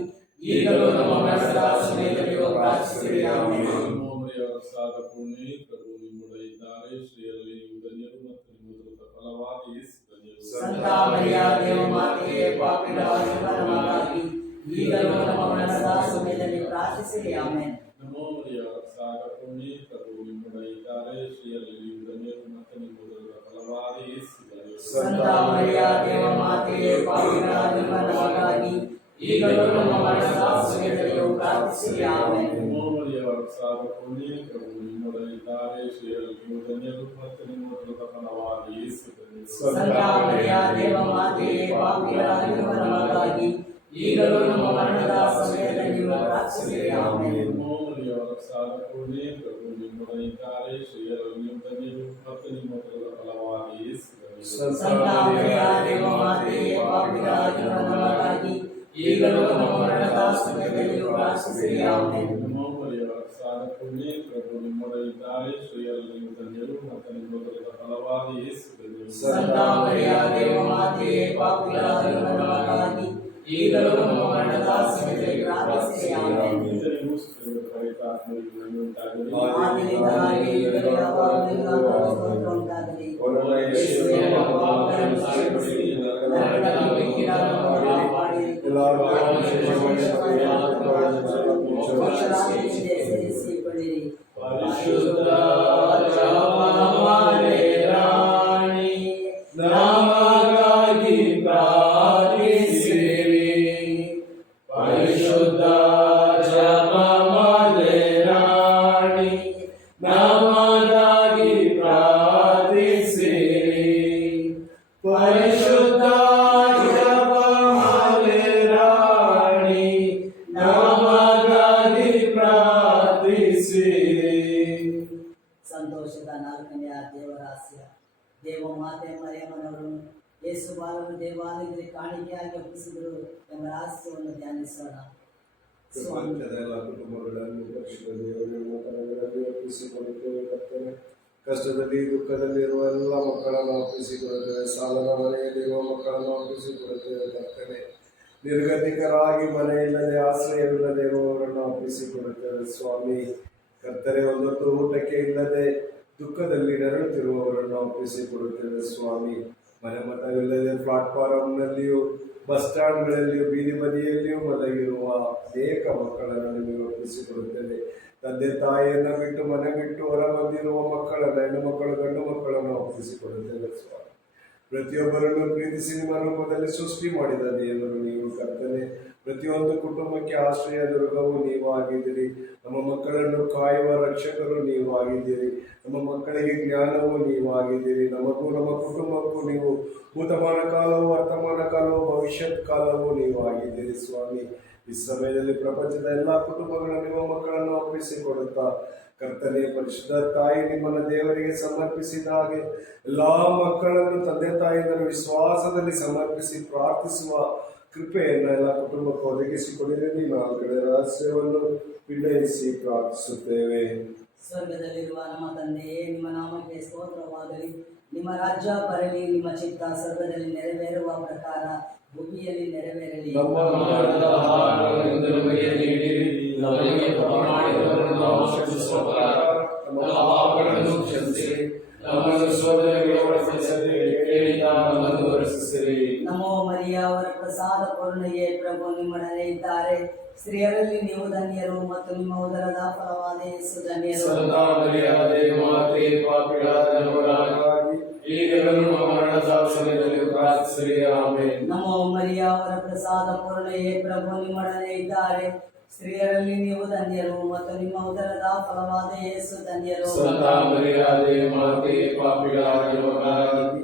ಈಗಲೂ ನಮ್ಮ ಮರಣದ ಸಮಯದಲ್ಲಿಯೂ ಪ್ರಾರ್ಥಿಸಿರಿ. ಆಮೆನ್. ನಮೋ ಮರಿಯ ಪ್ರಸಾದ ಪೂರ್ಣಿ ಪ್ರಭು ನಿಮ್ಮೊಡನೆ ಇದ್ದಾರೆ ಸ್ತ್ರೀಯರಲ್ಲಿ ನೀವು ಧನ್ಯರು ಮತ್ತು ನಿಮ್ಮ ಉದರದ ಫಲವಾದ ಯೇಸು ಧನ್ಯರು. ಸಂತ ಮರಿಯ ದೇವಮಾತೆಯೇ ಪಾಪಿಗಳಾಗಿರುವ ನಮಗಾಗಿ ಈಗಲೂ ನಮ್ಮ ಮರಣದ ಸಮಯದಲ್ಲಿ ಪ್ರಾರ್ಥಿಸಿರಿ. ಆಮೆನ್. ನಮೋ ಮರಿಯ ಪ್ರಸಾದ ಪೂರ್ಣಿ ಪ್ರಭು ನಿಮ್ಮೊಡನೆ ಇದ್ದಾರೆ ಸ್ತ್ರೀಯರಲ್ಲಿ ನೀವು ಧನ್ಯರು ಮತ್ತು ನಿಮ್ಮ ಉದರದ ಫಲವಾದ ಯೇಸು ಧನ್ಯರು. ಸಂತ ಮರಿಯ ದೇವಮಾತೆಯೇ ಪಾಪಿಗಳಾಗಿರುವ ನಮಗಾಗಿ ಈಗಲೂ ನಮ್ಮ ಮರಣದ ಸಮಯದಲ್ಲಿಯೂ ಪ್ರಾರ್ಥಿಸಿರಿ. ಆಮೆನ್. ನಮೋ ಮರಿಯ ಪ್ರಸಾದ ಪೂರ್ಣಿ ಪ್ರಭು ನಿಮ್ಮೊಡನೆ ಇದ್ದಾರೆ ಸ್ತ್ರೀಯರಲ್ಲಿ ನೀವು ಧನ್ಯರು ಮತ್ತು ನಿಮ್ಮ ಉದರದ ಫಲವಾದ ಯೇಸು ಧನ್ಯರು. ಸಂತ ಮರಿಯ ದೇವಮಾತೆಯೇ ಪಾಪಿಗಳಾಗಿರುವ ನಮಗಾಗಿ ಈಗಲೂ ನಮ್ಮ ಮರಣದ ಸಮಯದಲ್ಲಿಯೂ ಪ್ರಾರ್ಥಿಸಿರಿ. ಆಮೆನ್. ನಮೋ ಮರಿಯ ಪ್ರಸಾದ ಪೂರ್ಣಿ ಪ್ರಭು ನಿಮ್ಮೊಡನೆ ಇದ್ದಾರೆ ಸ್ತ್ರೀಯರಲ್ಲಿ ನೀವು ಧನ್ಯರು ಮತ್ತು ನಿಮ್ಮ ಉದರದ ಫಲವಾದ ಯೇಸು ಧನ್ಯರು. ಸಂತ ಮರಿಯ ದೇವಮಾತೆಯೇ ಪಾಪಿಗಳಾಗಿರುವ ನಮಗಾಗಿ ಈಗಲೂ ನಮ್ಮ ಮರಣದ ಸಮಯದಲ್ಲಿಯೂ ಪ್ರಾರ್ಥಿಸಿರಿ. ಆಮೆನ್. ನಮೋ ಮರಿಯ ಪ್ರಸಾದ ಪೂರ್ಣಿ ಪ್ರಭು ನಿಮ್ಮೊಡನೆ ಇದ್ದಾರೆ ಸ್ತ್ರೀಯರಲ್ಲಿ ನೀವು ಧನ್ಯರು ಮತ್ತು ನಿಮ್ಮ ಉದರದ ಫಲವಾದ ಯೇಸು ಧನ್ಯರು. ಸಂತ ಮರಿಯ ದೇವಮಾತೆಯೇ ಪಾಪಿಗಳಾಗಿರುವ ನಮಗಾಗಿ ಈಗಲೂ ನಮ್ಮ ಮರಣದ ಸಮಯದಲ್ಲಿ ಪ್ರಾರ್ಥಿಸಿರಿ. ಆಮೆನ್. ನಿಜರಿಗೂ ಸ್ತೋತ್ರ ಪವಿತ್ರಾತ್ಮನಿಗೂ ಉಂಟಾಗಲಿ. ಆದಿಯಿಂದ ಹಾಗೆ ಈಗಲೂ ಯಾವಾಗಲೂ ಸ್ತೋತ್ರ ಉಂಟಾಗಲಿ. ಯೇಸುವೇ, ನಮ್ಮ ಪಾಪಗಳನ್ನು ಕ್ಷಮಿಸಿ, ನರಕದ ಬೆಂಕಿಯಿಂದ ನಮ್ಮನ್ನು ಕಾಪಾಡಿರಿ. ಮೋಕ್ಷರಾಜ್ಯಕ್ಕೆ ಸೇರಿಸಿಕೊಳ್ಳಿರಿ. ಪರಿಶುದ್ಧ ಜಪಮಾಲೆ ರಾಣಿ, ನಮಗಾಗಿ ಪ್ರಾರ್ಥಿಸಿರಿ. ಪರಿಶುದ್ಧ ಜಪಮಾಲೆ ರಾಣಿ, ನಮಗಾಗಿ ಪ್ರಾರ್ಥಿಸಿರಿ. ಪರಿಶುದ್ಧ ಜಪಮಾಲೆ ರಾಣಿ, ನಮಗಾಗಿ ಪ್ರಾರ್ಥಿಸಿರಿ. ಸಂತೋಷದ ನಾಲ್ಕನೆಯ ದೇವರಾಸ್ಯ, ದೇವಮಾತೆ ಮರಿಯಮ್ಮನವರನ್ನು ಯೇಸು ಬಾಲನು ದೇವಾಲಯದಲ್ಲಿ ಕಾಣಿಕೆಯಾಗಿ ಒಪ್ಪಿಸಿದರು ಎಂಬ ರಹಸ್ಯವನ್ನು ಧ್ಯಾನಿಸೋಣ. ಸ್ವಾಮಿ, ಪ್ರಪಂಚದ ಎಲ್ಲ ಕುಟುಂಬಗಳನ್ನು ಪರಿಶುದ್ಧ ದೇವರ ಕರಗಳಲ್ಲಿ ಒಪ್ಪಿಸಿಕೊಳ್ಳುತ್ತೇವೆ. ಕರ್ತನೆ, ಕಷ್ಟದಲ್ಲಿ ದುಃಖದಲ್ಲಿರುವ ಎಲ್ಲ ಮಕ್ಕಳನ್ನು ಒಪ್ಪಿಸಿಕೊಳ್ಳುತ್ತೇವೆ. ಸಾಲದ ಮನೆಯಲ್ಲಿರುವ ಮಕ್ಕಳನ್ನು ಒಪ್ಪಿಸಿಕೊಳ್ಳುತ್ತೇವೆ. ಕರ್ತನೆ, ನಿರ್ಗತಿಕರಾಗಿ ಮನೆಯಿಲ್ಲದೆ ಆಶ್ರಯವಿಲ್ಲದೆ ಇರುವವರನ್ನು ಒಪ್ಪಿಸಿಕೊಳ್ಳುತ್ತೇವೆ. ಸ್ವಾಮಿ, ಕರ್ತನೆ, ಒಂದೊತ್ತು ಊಟಕ್ಕೆ ಇಲ್ಲದೆ ದುಃಖದಲ್ಲಿ ನರಳುತ್ತಿರುವವರನ್ನು ಒಪ್ಪಿಸಿಕೊಡುತ್ತೇವೆ. ಸ್ವಾಮಿ, ಮನೆ ಮಠವಿಲ್ಲದೆ ಪ್ಲಾಟ್ಫಾರಂನಲ್ಲಿಯೂ ಬಸ್ ಸ್ಟ್ಯಾಂಡ್ಗಳಲ್ಲಿಯೂ ಬೀದಿ ಬದಿಯಲ್ಲಿಯೂ ಮಲಗಿರುವ ಅನೇಕ ಮಕ್ಕಳನ್ನು ನಿಮಗೆ ಒಪ್ಪಿಸಿಕೊಡುತ್ತೇವೆ. ತಂದೆ ತಾಯಿಯನ್ನು ಬಿಟ್ಟು ಮನೆ ಬಿಟ್ಟು ಹೊರ ಬಂದಿರುವ ಮಕ್ಕಳನ್ನು, ಹೆಣ್ಣು ಮಕ್ಕಳು ಗಂಡು ಮಕ್ಕಳನ್ನು ಒಪ್ಪಿಸಿಕೊಡುತ್ತೇವೆ. ಸ್ವಾಮಿ, ಪ್ರತಿಯೊಬ್ಬರನ್ನು ಪ್ರೀತಿಸಿ ನಿಮ್ಮ ರೂಪದಲ್ಲಿ ಸೃಷ್ಟಿ ಮಾಡಿದ ದೇವರು ನೀವು. ಕರ್ತನೆ, ಪ್ರತಿಯೊಂದು ಕುಟುಂಬಕ್ಕೆ ಆಶ್ರಯ ದುರ್ಗವು ನೀವು ಆಗಿದ್ದೀರಿ. ನಮ್ಮ ಮಕ್ಕಳನ್ನು ಕಾಯುವ ರಕ್ಷಕರು ನೀವು ಆಗಿದ್ದೀರಿ. ನಮ್ಮ ಮಕ್ಕಳಿಗೆ ಜ್ಞಾನವು ನೀವು ಆಗಿದ್ದೀರಿ. ನಮಗೂ ನಮ್ಮ ಕುಟುಂಬಕ್ಕೂ ನೀವು ಭೂತಮಾನ ಕಾಲವು, ವರ್ತಮಾನ ಕಾಲವು, ಭವಿಷ್ಯತ್ ಕಾಲವು ನೀವು ಆಗಿದ್ದೀರಿ. ಸ್ವಾಮಿ, ಈ ಸಮಯದಲ್ಲಿ ಪ್ರಪಂಚದ ಎಲ್ಲ ಕುಟುಂಬಗಳು ನಿಮ್ಮ ಮಕ್ಕಳನ್ನು ಒಪ್ಪಿಸಿಕೊಡುತ್ತಾ, ಕರ್ತನೆ, ಪರಿಶುದ್ಧ ತಾಯಿ ನಿಮ್ಮನ್ನು ದೇವರಿಗೆ ಸಮರ್ಪಿಸಿದ ಹಾಗೆ ಎಲ್ಲಾ ಮಕ್ಕಳನ್ನು ತಂದೆ ತಾಯಿಯರ ವಿಶ್ವಾಸದಲ್ಲಿ ಸಮರ್ಪಿಸಿ ಪ್ರಾರ್ಥಿಸುವ ಕೃಪೆಯನ್ನು ಎಲ್ಲ ಕುಟುಂಬಕ್ಕೆ ಒದಗಿಸಿಕೊಡಿರಿ. ನಾಲ್ಕನೇ ರಹಸ್ಯವನ್ನು ವಿನಯಿಸಿ ಪ್ರಾರ್ಥಿಸುತ್ತೇವೆ. ಸ್ವರ್ಗದಲ್ಲಿರುವ ನಮ್ಮ ತಂದೆಯೇ, ನಿಮ್ಮ ನಾಮಕ್ಕೆ ಸ್ತೋತ್ರವಾಗಲಿ. ನಿಮ್ಮ ರಾಜ್ಯ ಬರಲಿ. ನಿಮ್ಮ ಚಿತ್ತ ಸ್ವರ್ಗದಲ್ಲಿ ನೆರವೇರುವ ಪ್ರಕಾರ ಭೂಮಿಯಲ್ಲಿ ನೆರವೇರಲಿ. ನಮ್ಮ ಆಹಾರವನ್ನು ನಮಗೆ ನೀಡಿರಿ. ನಮಗೆ ತಪ್ಪು ಮಾಡಿದವರನ್ನು ನಾವು ಕ್ಷಮಿಸುವ ಪ್ರಕಾರ ನಮ್ಮ ಪಾಪಗಳನ್ನು ಕ್ಷಮಿಸಿರಿ. ನಮ್ಮನ್ನು ಶೋಧನೆಗೆ ಒಳಪಡಿಸದೆ ಕೇಳಿದ ನಮ್ಮನ್ನು ರಕ್ಷಿಸಿರಿ. ನಮೋ ಮರಿಯ, ಅವರ ಪ್ರಸಾದ ಪೂರ್ಣೆಯೇ, ಪ್ರಭು ನಿಮ್ಮೊಡನೆ ಇದ್ದಾರೆ. ಸ್ತ್ರೀಯರಲ್ಲಿ ನೀವು ಧನ್ಯರು ಮತ್ತು ನಿಮ್ಮ ಉದರದ ಫಲವಾದ ಯೇಸು ಧನ್ಯರು. ಸಂತ ಮರಿಯ ದೇವಮಾತೆ, ಪಾಪಿಗಳಾದ ನಮಗಾಗಿ ಈಗಲೂ ನಮ್ಮ ಮರಣದ ಸಮಯದಲ್ಲಿ ಪ್ರಾರ್ಥಿಸಿರಿ. ಆಮೆನ್. ನಮೋ ಮರಿಯ, ಅವರ ಪ್ರಸಾದ ಪೂರ್ಣೆಯೇ, ಪ್ರಭು ನಿಮ್ಮೊಡನೆ ಇದ್ದಾರೆ. ಸ್ತ್ರೀಯರಲ್ಲಿ ನೀವು ಧನ್ಯರು ಮತ್ತು ನಿಮ್ಮ ಉದರದ ಫಲವಾದ ಯೇಸು ಧನ್ಯರು. ಸಂತ ಮರಿಯಾದೆ ಮಾತೆ, ಪಾಪಿಗಳಾಗಿ ನಮಗಾಗಿ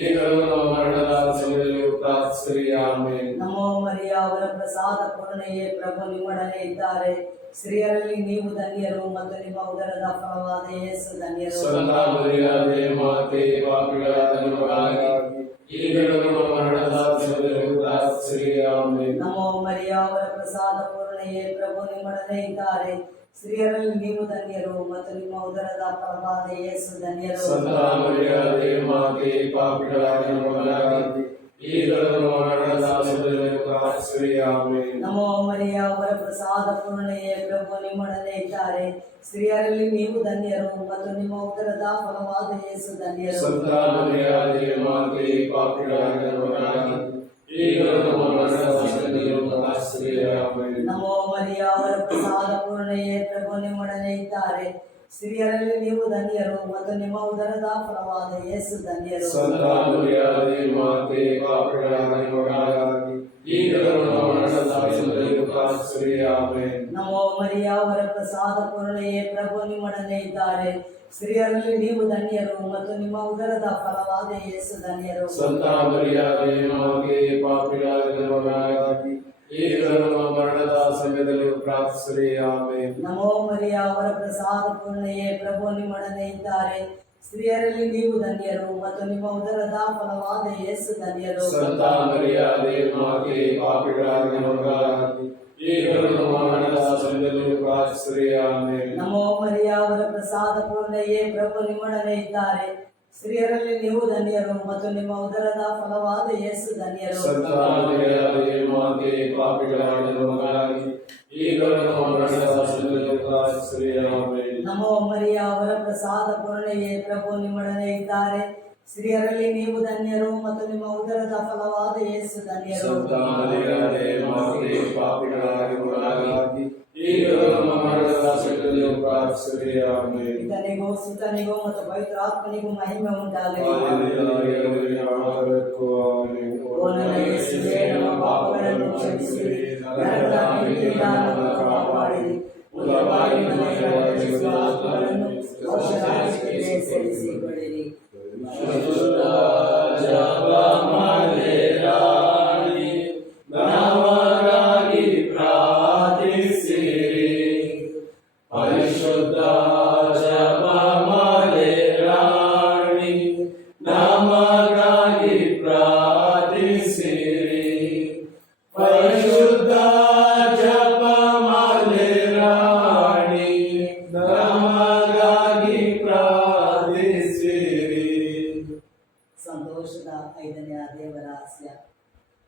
ಈಗಲೂ ನಮ್ಮ ಮರಣದ ಸಮಯದಲ್ಲಿಯೂ ಪ್ರಾರ್ಥಿಸಿರಿ. ಆಮೆನ್. ನಮೋ ಮರಿಯ, ಅವರ ಪ್ರಸಾದ ಪೂರ್ಣೆಯೇ, ಪ್ರಭು ನಿಮ್ಮೊಡನೆ ಇದ್ದಾರೆ. ಸ್ತ್ರೀಯರಲ್ಲಿ ನೀವು ಧನ್ಯರು ಮತ್ತು ನಿಮ್ಮ ಉದರದ ಫಲವಾದ ಯೇಸು ಧನ್ಯರು. ಸಂತ ಮರಿಯಾದೆ ಮಾತೆ, ಪಾಪಿಗಳಾದ ನಮಗಾಗಿ ಈಗಲೂ ನಮ್ಮ ಮರಣದ ಸಮಯದಲ್ಲಿಯೂ ಪ್ರಾರ್ಥಿಸಿರಿ. ಆಮೆನ್. ನಮೋ ಮರಿಯ, ಅವರ ಪ್ರಸಾದ ಪೂರ್ಣೆಯೇ, ಪ್ರಭು ನಿಮ್ಮೊಡನೆ ಇದ್ದಾರೆ. ಸ್ತ್ರೀಯರಲ್ಲಿ ನೀವು ಧನ್ಯರು ಮತ್ತು ನಿಮ್ಮ ಉದರದ ಫಲವಾದ ಯೇಸು ಧನ್ಯರು. ಸಂತ ಮರಿಯಾದೆ ಮಾತೆ, ಪಾಪಿಗಳಾದ ನಮಗಾಗಿ ಈಗಲೂ ನಮ್ಮ ಮರಣದ ಸಮಯದಲ್ಲಿಯೂ ಪ್ರಾರ್ಥಿಸಿರಿ. ಆಮೆನ್. ನಮೋ ಮರಿಯ, ಅವರ ಪ್ರಸಾದ ಪೂರ್ಣೆಯೇ, ಪ್ರಭು ನಿಮ್ಮೊಡನೆ ಇದ್ದಾರೆ. ಸ್ತ್ರೀಯರಲ್ಲಿ ನೀವು ಧನ್ಯರು ಮತ್ತು ನಿಮ್ಮ ಉದರದ ಫಲವಾದ ಯೇಸು ಧನ್ಯರು. ಸಂತ ಮರಿಯಾದೆ ಮಾತೆ, ಪಾಪಿಗಳಾದ ನಮಗಾಗಿ ಈಗಲೂ ನಮ್ಮ ಮರಣದ ಸಮಯದಲ್ಲಿಯೂ ಪ್ರಾರ್ಥಿಸಿರಿ. ಆಮೆನ್. ನಮೋ ಮರಿಯ, ಅವರ ಪ್ರಸಾದ ಪೂರ್ಣೆಯೇ, ಪ್ರಭು ನಿಮ್ಮೊಡನೆ ಇದ್ದಾರೆ. ಸ್ತ್ರೀಯರಲ್ಲಿ ನೀವು ಧನ್ಯರು ಮತ್ತು ನಿಮ್ಮ ಉದರದ ಫಲವಾದ ಯೇಸು ಧನ್ಯರು. ಸಂತ ಮರಿಯಾದೆ ಮಾತೆ, ಪಾಪಿಗಳಾದ ನಮಗಾಗಿ ಈಗಲೂ ನಮ್ಮ ಮರಣದ ಸಮಯದಲ್ಲಿಯೂ ಪ್ರಾರ್ಥಿಸಿರಿ. ಆಮೆನ್. ನಮೋ ಮರಿಯ, ಅವರ ಪ್ರಸಾದ ಪೂರ್ಣೆಯೇ, ಪ್ರಭು ನಿಮ್ಮೊಡನೆ ಇದ್ದಾರೆ. ಸ್ತ್ರೀಯರಲ್ಲಿ ನೀವು ಧನ್ಯರು ಮತ್ತು ನಿಮ್ಮ ಉದರದ ಫಲವಾದ ಯೇಸು ಧನ್ಯರು. ಸಂತ ಮರಿಯಾದೆ ಮಾತೆ, ಪಾಪಿಗಳಾದ ನಮಗಾಗಿ ಈಗಲೂ ನಮ್ಮ ಮರಣದ ಸಮಯದಲ್ಲಿಯೂ ಪ್ರಾರ್ಥಿಸಿರಿ. ಆಮೆನ್. ನಮೋ ಮರಿಯ, ಅವರ ಪ್ರಸಾದ ಪೂರ್ಣೆಯೇ, ಪ್ರಭು ನಿಮ್ಮೊಡನೆ ಇದ್ದಾರೆ. ಸ್ತ್ರೀಯರಲ್ಲಿ ನೀವು ಧನ್ಯರು ಮತ್ತು ನಿಮ್ಮ ಉದರದ ಫಲವಾದ ಯೇಸು ಧನ್ಯರು. ಸಂತ ಮರಿಯಾದೆ ಮಾತೆ, ಪಾಪಿಗಳಾದ ನಮಗಾಗಿ ಈಗಲೂ ನಮ್ಮ ಮರಣದ ಸಮಯದಲ್ಲಿಯೂ ಪ್ರಾರ್ಥಿಸಿರಿ. ಆಮೆನ್. ನಮೋ ಮರಿಯ, ಅವರ ಪ್ರಸಾದ ಪೂರ್ಣೆಯೇ, ಪ್ರಭು ನಿಮ್ಮೊಡನೆ ಇದ್ದಾರೆ. ಸ್ತ್ರೀಯರಲ್ಲಿ ನೀವು ಧನ್ಯರು ಮತ್ತು ನಿಮ್ಮ ಉದರದ ಫಲವಾದ ಯೇಸು ಧನ್ಯರು. ಸಂತ ಮರಿಯಾದೆ ಮಾತೆ, ಪಾಪಿಗಳಾದ ನಮಗಾಗಿ ಈಗಲೂ ನಮ್ಮ ಮರಣದ ಸಮಯದಲ್ಲಿಯೂ ಪ್ರಾರ್ಥಿಸಿರಿ. ಆಮೆನ್. ನಮೋ ಮರಿಯ, ಅವರ ಪ್ರಸಾದ ಪೂರ್ಣೆಯೇ, ಪ್ರಭು ನಿಮ್ಮೊಡನೆ ಇದ್ದಾರೆ. ಸ್ತ್ರೀಯರಲ್ಲಿ ನೀವು ಧನ್ಯರು ಮತ್ತು ನಿಮ್ಮ ಉದರದ ಫಲವಾದ ಯೇಸು ಧನ್ಯರು. ಸಂತ ಮರಿಯಾದೆ ಮಾತೆ, ಪಾಪಿಗಳಾದ ನಮಗಾಗಿ ಈಗಲೂ ನಮ್ಮ ಮರಣದ ಸಮಯದಲ್ಲಿಯೂ ಪ್ರಾರ್ಥಿಸಿರಿ. ಆಮೆನ್. ಪಿತನಿಗೂ ಸುತನಿಗೂ ಮತ್ತು ಪವಿತ್ರಾತ್ಮನಿಗೂ ಮಹಿಮೆ ಉಂಟಾಗಲಿ. ಓ ನನ್ನ ಯೇಸುವೇ, ನಮ್ಮ ಪಾಪಗಳನ್ನು ಕ್ಷಮಿಸಿರಿ, ನರಕದ ಬೆಂಕಿಯಿಂದ ನಮ್ಮನ್ನು ಕಾಪಾಡಿರಿ. ಉತ್ತಮವಾಗಿ ನಮ್ಮನ್ನು ರಕ್ಷಿಸುವ ಆತ್ಮಗಳನ್ನು ಮೋಕ್ಷರಾಜ್ಯಕ್ಕೆ ಸೇರಿಸಿಕೊಳ್ಳಿರಿ. ನಮಗಾಗಿ ಪ್ರಾರ್ಥಿಸಿರಿ. ಪರಿಶುದ್ಧ ಜಪಮಾಲೆ ರಾಣಿ, ನಮಗಾಗಿ ಪ್ರಾರ್ಥಿಸಿರಿ. ಪರಿಶುದ್ಧ ಜಪಮಾಲೆ ರಾಣಿ, ನಮಗಾಗಿ ಪ್ರಾರ್ಥಿಸಿರಿ. ಸಂತೋಷದ 5ನೇ ದೇವರಹಸ್ಯ.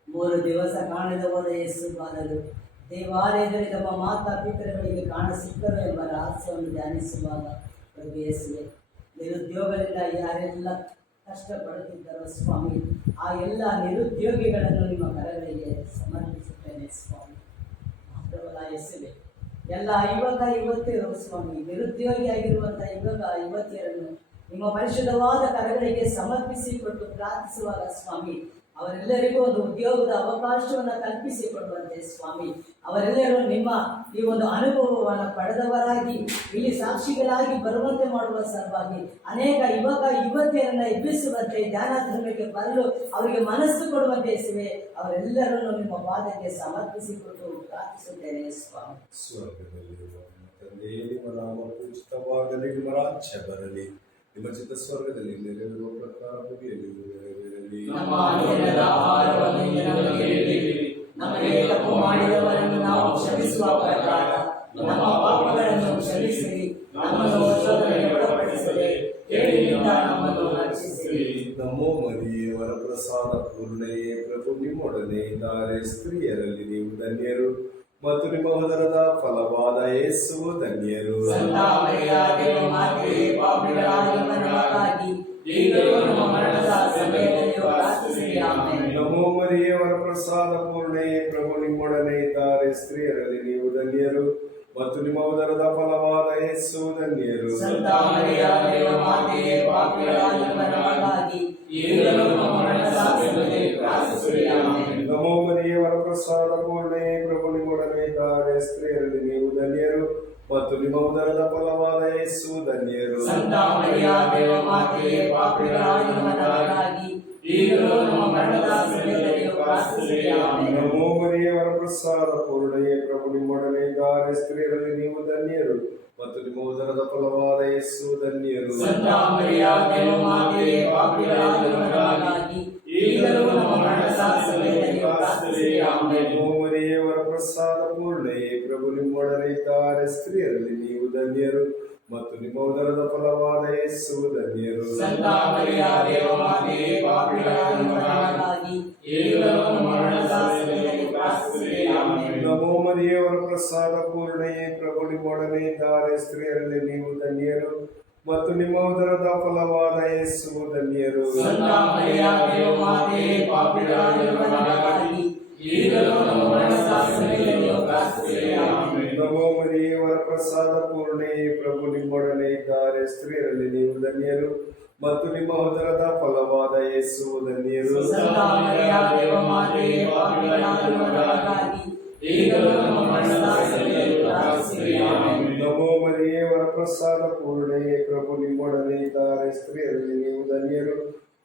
3 ದಿವಸ ಕಾಣದ ಹೋದ ಯೇಸು ಬಾಲರು ದೇವಾಲಯದಲ್ಲಿ ತಮ್ಮ ಮಾತಾ ಪಿತೃಗಳಿಗೆ ಕಾಣಸಿಕ್ಕರು ಎಂಬ ರಹಸ್ಯವನ್ನು ಧ್ಯಾನಿಸುವಾಗ, ಪ್ರಭು ಯೇಸುವೆ, ನಿರುದ್ಯೋಗದಿಂದ ಯಾರೆಲ್ಲ ಕಷ್ಟಪಡುತ್ತಿದ್ದರೋ ಸ್ವಾಮಿ, ಆ ಎಲ್ಲ ನಿರುದ್ಯೋಗಿಗಳನ್ನು ನಿಮ್ಮ ಕರಗಳಿಗೆ ಸಮರ್ಪಿಸುತ್ತೇನೆ ಸ್ವಾಮಿ. ಮಾತ್ರವಲ್ಲ ಯೇಸುವೆ, ಎಲ್ಲ ಯುವತಿಯರು ಸ್ವಾಮಿ, ನಿರುದ್ಯೋಗಿಯಾಗಿರುವಂಥ ಯುವತಿಯರನ್ನು ನಿಮ್ಮ ಪರಿಶುದ್ಧವಾದ ಕರಗಳಿಗೆ ಸಮರ್ಪಿಸಿಕೊಟ್ಟು ಪ್ರಾರ್ಥಿಸುವಾಗ ಸ್ವಾಮಿ, ಅವರೆಲ್ಲರಿಗೂ ಒಂದು ಉದ್ಯೋಗದ ಅವಕಾಶವನ್ನು ಕಲ್ಪಿಸಿಕೊಡುವಂತೆ ಸ್ವಾಮಿ, ಅವರೆಲ್ಲರೂ ನಿಮ್ಮ ಈ ಒಂದು ಅನುಭವವನ್ನು ಪಡೆದವರಾಗಿ ಇಲ್ಲಿ ಸಾಕ್ಷಿಗಳಾಗಿ ಬರುವಂತೆ ಮಾಡುವ ಸಲುವಾಗಿ ಅನೇಕ ಯುವತಿಯರನ್ನ ಎಬ್ಬಿಸುವಂತೆ, ಧ್ಯಾನ ಧರ್ಮಕ್ಕೆ ಬರಲು ಅವರಿಗೆ ಮನಸ್ಸು ಕೊಡುವಂತೆ ಯೇಸುವೆ, ಅವರೆಲ್ಲರನ್ನು ನಿಮ್ಮ ಪಾದಕ್ಕೆ ಸಮರ್ಪಿಸಿಕೊಟ್ಟು ಪ್ರಾರ್ಥಿಸುತ್ತೇನೆ ಸ್ವಾಮಿ. ಸ್ವರ್ಗದಲ್ಲಿರುವ ನಮ್ಮ ತಂದೆಯೇ, ನಿಮ್ಮ ನಾಮ ಪೂಜಿತವಾಗಲಿ, ನಿಮ್ಮ ರಾಜ್ಯ ಬರಲಿ, ನಿಮ್ಮ ಚಿತ್ತ ಸ್ವರ್ಗದಲ್ಲಿ ನೆರವೇರುವ ಪ್ರಕಾರ ಭೂಮಿಯಲ್ಲಿ ನೆರವೇರಲಿ. ನಮ್ಮ ಅನುದಿನದ ಆಹಾರವನ್ನು ಇಂದು ನಮಗೆ ನೀಡಿರಿ. ನಮಗೆ ತಪ್ಪು ಮಾಡಿದವರನ್ನು ನಾವು ಕ್ಷಮಿಸುವ ಪ್ರಕಾರ ನಮ್ಮ ಪಾಪಗಳನ್ನು ಕ್ಷಮಿಸಿರಿ. ನಮ್ಮನ್ನು ಶೋಧನೆಗೆ ಒಳಪಡಿಸದೆ ಕೇಡಿನಿಂದ ನಮ್ಮನ್ನು ರಕ್ಷಿಸಿರಿ. ನಮೋ ಮರಿಯೇ, ವರಪ್ರಸಾದ ಪೂರ್ಣೆಯೇ, ಪ್ರಭು ನಿಮ್ಮೊಡನೆ ಇದ್ದಾರೆ. ಸ್ತ್ರೀಯರಲ್ಲಿ ನೀವು ಧನ್ಯರು ಮತ್ತು ನಿಮ್ಮ ಉದರದ ಫಲವಾದ ಯೇಸುವು ಧನ್ಯರು. ಸಂತ ಮರಿಯಾದೆ ಮಾತೆಯೇ, ಪಾಪಿಗಳಾದ ನಮಗಾಗಿ ಈಗಲೂ ನಮ್ಮ ಮರಣದ ಸಮಯದಲ್ಲಿ ಪ್ರಾರ್ಥಿಸಿರಿ. ಆಮೆನ್. ನಮೋ ಮರಿಯೇ, ವರಪ್ರಸಾದ ಪೂರ್ಣೆಯೇ, ಪ್ರಭು ನಿಮ್ಮೊಡನೆ ಇದ್ದಾರೆ. ಸ್ತ್ರೀಯರಲ್ಲಿ ನೀವು ಧನ್ಯರು ಮತ್ತು ನಿಮ್ಮ ಉದರದ ಫಲವಾದ ಯೇಸುವು ಧನ್ಯರು. ಸಂತ ಮರಿಯಾದೆ ಮಾತೆಯೇ, ಪಾಪಿಗಳಾದ ನಮಗಾಗಿ ಈಗಲೂ ನಮ್ಮ ಮರಣದ ಸಮಯದಲ್ಲಿ ಪ್ರಾರ್ಥಿಸಿರಿ. ಆಮೆನ್. ನಮೋ ಮರಿಯೇ, ವರಪ್ರಸಾದ ಪೂರ್ಣೆಯೇ, ಪ್ರಭು ನಿಮ್ಮೊಡನೆ ಇದ್ದಾರೆ. ಸ್ತ್ರೀಯರಲ್ಲಿ ಸಂತ ಮರಿಯ ದೇವ ಮಾತೆಯೇ, ಪಾಪಿಗಳಾಗಿರುವ ನಮಗಾಗಿ ಈಗಲೂ ನಮ್ಮ ಮರಣದ ಸಮಯದಲ್ಲಿಯೂ ಪ್ರಾರ್ಥಿಸಿರಿ. ಆಮೆನ್. ನಮೋ ಮರಿಯೇ, ವರಪ್ರಸಾದ ಪೂರ್ಣೆಯೇ, ಪ್ರಭು ನಿಮ್ಮೊಡನೆ ಇದ್ದಾರೆ. ಸ್ತ್ರೀಯರಲ್ಲಿ ನೀವು ಧನ್ಯರು ಮತ್ತು ನಿಮ್ಮ ಉದರದ ಫಲವಾದ ಯೇಸು ಧನ್ಯರು. ಸಂತ ಮರಿಯ ದೇವ ಮಾತೆಯೇ, ಪಾಪಿಗಳಾಗಿರುವ ನಮಗಾಗಿ ಈಗಲೂ ನಮ್ಮ ಮರಣದ ಸಮಯದಲ್ಲಿಯೂ ಪ್ರಾರ್ಥಿಸಿರಿ. ಆಮೆನ್. ನಮೋ ಮರಿಯೇ, ವರಪ್ರಸಾದ ಪೂರ್ಣೆಯೇ, ಪ್ರಭು ನಿಮ್ಮೊಡನೆ ಇದ್ದಾರೆ. ಸ್ತ್ರೀಯರಲ್ಲಿ ನೀವು ಧನ್ಯರು ಮತ್ತು ನಿಮ್ಮ ಉದರದ ಫಲವಾದ ಯೇಸು ಧನ್ಯರು. ಸಂತ ಮರಿಯ ದೇವ ಮಾತೆಯೇ, ಪಾಪಿಗಳಾಗಿರುವ ನಮಗಾಗಿ ಈಗಲೂ ನಮ್ಮ ಮರಣದ ಸಮಯದಲ್ಲಿಯೂ ಪ್ರಾರ್ಥಿಸಿರಿ. ಆಮೆನ್. ನಮೋ ಮರಿಯೇ, ವರಪ್ರಸಾದ ಪೂರ್ಣೆಯೇ, ಪ್ರಭು ನಿಮ್ಮೊಡನೆ ಇದ್ದಾರೆ. ಸ್ತ್ರೀಯರಲ್ಲಿ ನೀವು ಧನ್ಯರು ಮತ್ತು ನಿಮ್ಮ ಉದರದ ಫಲವಾದ ಯೇಸು ಧನ್ಯರು. ಸಂತ ಮರಿಯ ದೇವ ಮಾತೆಯೇ, ಪಾಪಿಗಳಾಗಿರುವ ನಮಗಾಗಿ ಈಗಲೂ ನಮ್ಮ ಮರಣದ ಸಮಯದಲ್ಲಿಯೂ ಪ್ರಾರ್ಥಿಸಿರಿ. ಆಮೆನ್. ನಮೋ ಮರಿಯೇ, ವರಪ್ರಸಾದ ಪೂರ್ಣೆಯೇ, ಪ್ರಭು ನಿಮ್ಮೊಡನೆ ಇದ್ದಾರೆ. ಸ್ತ್ರೀಯರಲ್ಲಿ ನೀವು ಧನ್ಯರು ಮತ್ತು ನಿಮ್ಮ ಉದರದ ಫಲವಾದ ಯೇಸು ಧನ್ಯರು. ಸಂತ ಮರಿಯ ದೇವ ಮಾತೆಯೇ, ಪಾಪಿಗಳಾಗಿರುವ ನಮಗಾಗಿ ಈಗಲೂ ನಮ್ಮ ಮರಣದ ಸಮಯದಲ್ಲಿಯೂ ಪ್ರಾರ್ಥಿಸಿರಿ. ಆಮೆನ್. ನಮೋ ಮರಿಯೇ, ವರಪ್ರಸಾದ ಪೂರ್ಣೆಯೇ, ಪ್ರಭು ನಿಮ್ಮೊಡನೆ ಇದ್ದಾರೆ. ಸ್ತ್ರೀಯರಲ್ಲಿ ನೀವು ಧನ್ಯರು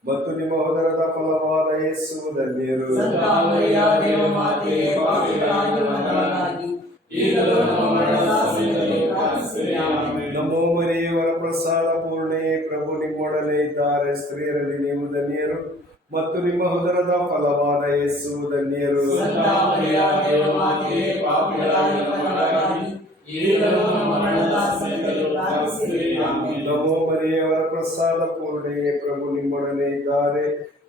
ಮತ್ತು ನಿಮ್ಮ ಉದರದ ಫಲವಾದ ಯೇಸು ಧನ್ಯರು. ಸಂತ ಮರಿಯ ದೇವ ಮಾತೆಯೇ, ಪಾಪಿಗಳಾಗಿರುವ ನಮಗಾಗಿ ಈಗಲೂ ನಮ್ಮ ಮರಣದ ಸಮಯದಲ್ಲಿಯೂ ಪ್ರಾರ್ಥಿಸಿರಿ. ಆಮೆನ್. ನಮೋ ಮರಿಯೇ, ವರಪ್ರಸಾದ ಪೂರ್ಣೆಯೇ, ಪ್ರಭು ನಿಮ್ಮೊಡನೆ ಇದ್ದಾರೆ. ಸ್ತ್ರೀಯರಲ್ಲಿ ನೀವು ಧನ್ಯರು ಮತ್ತು ನಿಮ್ಮ ಉದರದ ಫಲವಾದ ಯೇಸು ಧನ್ಯರು. ಸಂತ ಮರಿಯ ದೇವ ಮಾತೆಯೇ, ಪಾಪಿಗಳಾಗಿರುವ ನಮಗಾಗಿ ಈಗಲೂ ನಮ್ಮ ಮರಣದ ಸಮಯದಲ್ಲಿಯೂ ಪ್ರಾರ್ಥಿಸಿರಿ. ಆಮೆನ್. ನಮೋ ಮರಿಯೇ, ವರಪ್ರಸಾದ ಪೂರ್ಣೆಯೇ, ಪ್ರಭು ನಿಮ್ಮೊಡನೆ ಇದ್ದಾರೆ.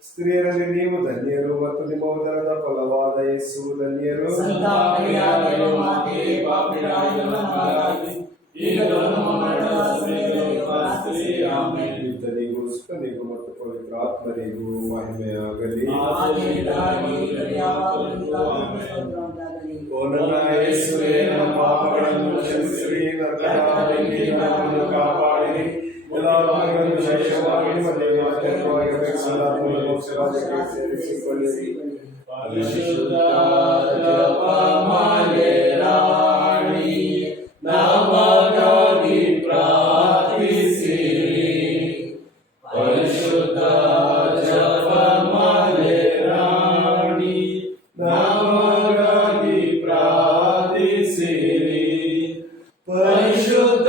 ಸ್ತ್ರೀಯರಲ್ಲಿ ನೀವು ಧನ್ಯರು ಮತ್ತು ನಿಮ್ಮ ಉದರದ ಫಲವಾದ ಯೇಸು ಧನ್ಯರು. ಸಂತ ಮರಿಯ ದೇವ ಮಾತೆಯೇ, ಪಾಪಿಗಳಾಗಿರುವ ನಮಗಾಗಿ ಈಗಲೂ ನಮ್ಮ ಮರಣದ ಸಮಯದಲ್ಲಿಯೂ ಪ್ರಾರ್ಥಿಸಿರಿ. ಆಮೆನ್. ಪಿತನಿಗೂ ಸುತನಿಗೂ ಮತ್ತು ಪವಿತ್ರ ಆತ್ಮನಿಗೂ ಮಹಿಮೆಯಾಗಲಿ. ಆದಿಯಿಂದಾಗಿ ಈಗಲೂ ಯಾವಾಗಲೂ ಸ್ತೋತ್ರ ಉಂಟಾಗಲಿ. ಓ ನನ್ನ ಯೇಸುವೇ, ನನ್ನ ಪಾಪಗಳನ್ನು ಕ್ಷಮಿಸಿರಿ, ನನ್ನನ್ನು ಕಾಪಾಡಿರಿ, ಎಲ್ಲಾ ರೋಗಗಳನ್ನು ಶೇಷವಾಗಿ ನಿಮ್ಮ ದೇವವಾಗಿ ಮೋಕ್ಷರಾಜ್ಯಕ್ಕೆ ಸೇರಿಸಿಕೊಳ್ಳಿರಿ. ಪರಿಶುದ್ಧ ಜಪಮಾಲೆ ರಾಣಿ, ನಮಗಾಗಿ ಪ್ರಾರ್ಥಿಸಿರಿ. ಪರಿಶುದ್ಧ ಜಪಮಾಲೆ ರಾಣಿ, ನಮಗಾಗಿ ಪ್ರಾರ್ಥಿಸಿರಿ. ಪರಿಶುದ್ಧ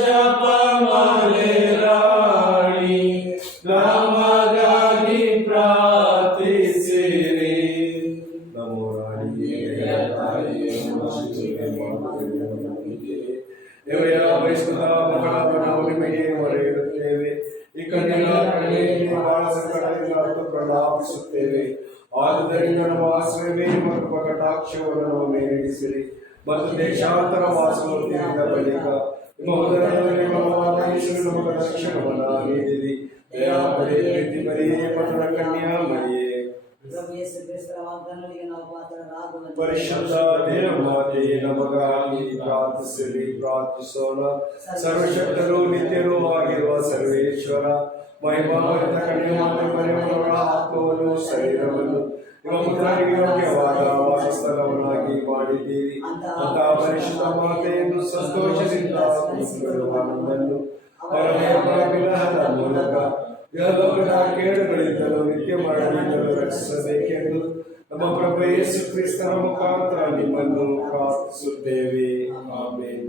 ಜಪಮಾಲೆ ರಾಣಿ, ನಮಗಾಗಿ ಪ್ರಾರ್ಥಿಸಿರಿ. ನಮೋ ರಾಣಿಯೇ, ತಾಯಿಯೇ, ದೇವರ ಬಯಸುತ್ತ ಮಕ್ಕಳಾದ ನಾವು ನಿಮಗೆ ಹೊರೆಯಿಡುತ್ತೇವೆ. ಈ ಕನ್ಯೆಯ ಕಡೆಯಲ್ಲಿ ಬಹಳ ಸಂಕಟದಿಂದ ಪ್ರಲಾಪಿಸುತ್ತೇವೆ. ಆದುದರಿಂದ ನಮ್ಮ ಆಶ್ರಯವೇ ಮತ್ತು ಕಟಾಕ್ಷವನ್ನು ನಮ್ಮ ಮೇಲಿರಿಸಿರಿ ಮತ್ತು ದೇಶಾಂತರ ವಾಸವನ್ನು ತಿಳಿದ ಬಳಿಕ ನಿಮ್ಮ ಉದರದಲ್ಲಿ ಬಲವಾದ ಯೇಸುವಿನ ನಮಗೆ ರಕ್ಷಣವನ್ನು ನೀಡಿರಿ. ದಯಾಮಯೇ, ಪ್ರೀತಿ ಮರಿಯೇ, ಪಟ್ಟಣ ಕನ್ಯಾ ಮರಿಯೇ, ಪ್ರಭು ಯೇಸು ಕ್ರಿಸ್ತರ ವಾಗ್ದಾನಗಳಿಗೆ ನಾವು ಪಾತ್ರರಾಗುವಂತೆ ಪರಿಶುದ್ಧ ದೇವಮಾತೆಯೇ, ನಮಗಾಗಿ ಪ್ರಾರ್ಥಿಸಿರಿ. ಪ್ರಾರ್ಥಿಸೋಣ. ಸರ್ವಶಕ್ತರು ನಿತ್ಯರೂ ಆಗಿರುವ ಸರ್ವೇಶ್ವರ, ಮಹಿಮಾಭರಿತ ಕನ್ಯಮಾತೆ ಮರಿಯಮ್ಮನವರ ಆತ್ಮವನ್ನು ಶರೀರವನ್ನು ನಿಮ್ಮ ಪುತ್ರರಿಗೆ ಯೋಗ್ಯವಾದ ವಾಸಸ್ಥಳವನ್ನಾಗಿ ಮಾಡಿದ್ದೀರಿ. ಅಂತಹ ಪರಿಶುದ್ಧ ಮಾತೆಯನ್ನು ಸಂತೋಷದಿಂದ ಸ್ಮರಿಸುವ ನಮ್ಮನ್ನು ಅವರ ವಿಲಹದ ಮೂಲಕ ಇಹಲೋಕದ ಕೇಡುಗಳಿಂದಲೂ ನಿತ್ಯ ಮರಣದಿಂದಲೂ ರಕ್ಷಿಸಬೇಕೆಂದು ನಮ್ಮ ಪ್ರಭು ಯೇಸು ಕ್ರಿಸ್ತನ ಮುಖಾಂತರ ನಿಮ್ಮನ್ನು ಪ್ರಾರ್ಥಿಸುತ್ತೇವೆ. ಆಮೆನ್.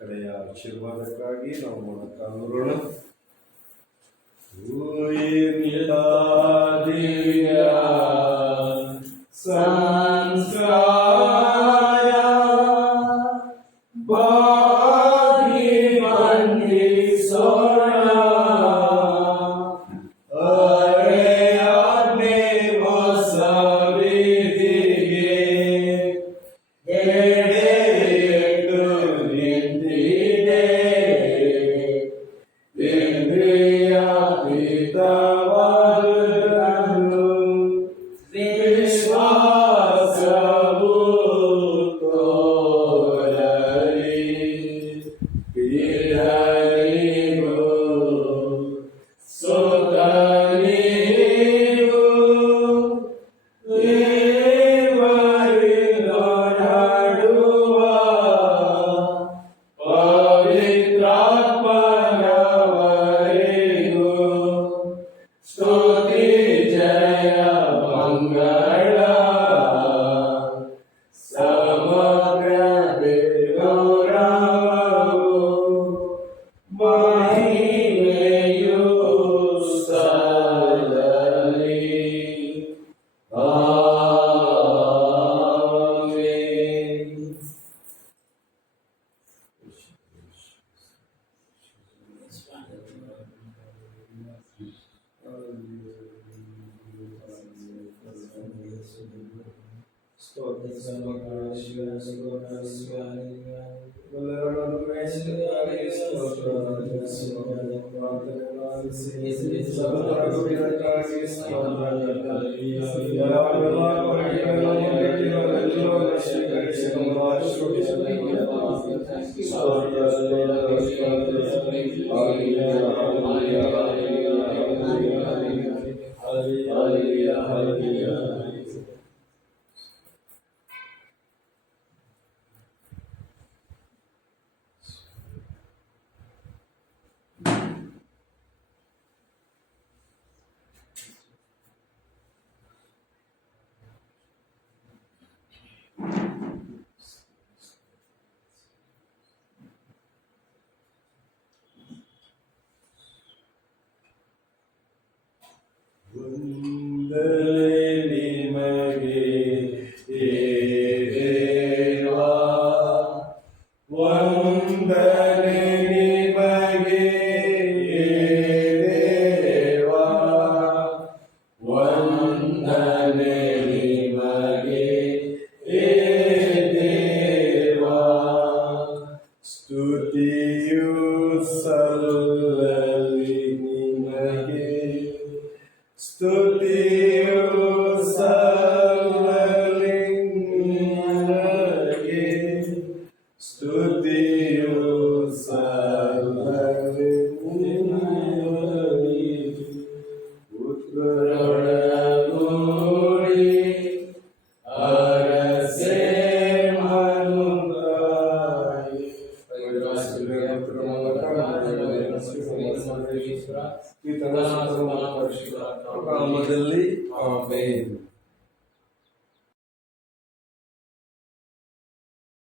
ಕಡೆಯ ಆಶೀರ್ವಾದಕ್ಕಾಗಿ ನಾವು ಮೊಣಕಾಲೂರೋಣ. ದಿವ್ಯ ಸಂಸ್ಕಾರ ಬಾಗಿ ವಂದಿಸೋಣ. ಅರೆಯಾಜ್ಞೆ ಹೊಸ ವಿಧಿಗೆ ಎಡೆಯಿಟ್ಟು ನಿಂತಿದೆ. ಇಂದ್ರಿಯ ಪಿತವಾದುದನ್ನು ವಿಶ್ವಾಸ ಮಹಿಮೆಯು ಸಲ್ಲಲಿ. ಆಮೆನ್. ವಂದನೆ ನಿಮಗೆ ದೇವಾ, ವಂದನೆ ನಿಮಗೆ ದೇವಾ, ವಂದನೆ ನಿಮಗೆ ದೇವಾ. ಸ್ತುತಿಯು ಸಲ್ಲಲಿ ನಿಮಗೆ, ಸ್ತುತಿಯು ಸಲ್ಲಲಿ ನಿನಗೆ, ಸ್ತುತಿಯು ಸಲ್ಲಲಿ ನಿನಗೆ. ಪುತ್ರರೊಡಗೂಡಿ ಅರಸೆ ಮನುಗಾಯಿ. ನಾಮದಲ್ಲಿ ಆಮೆನ್.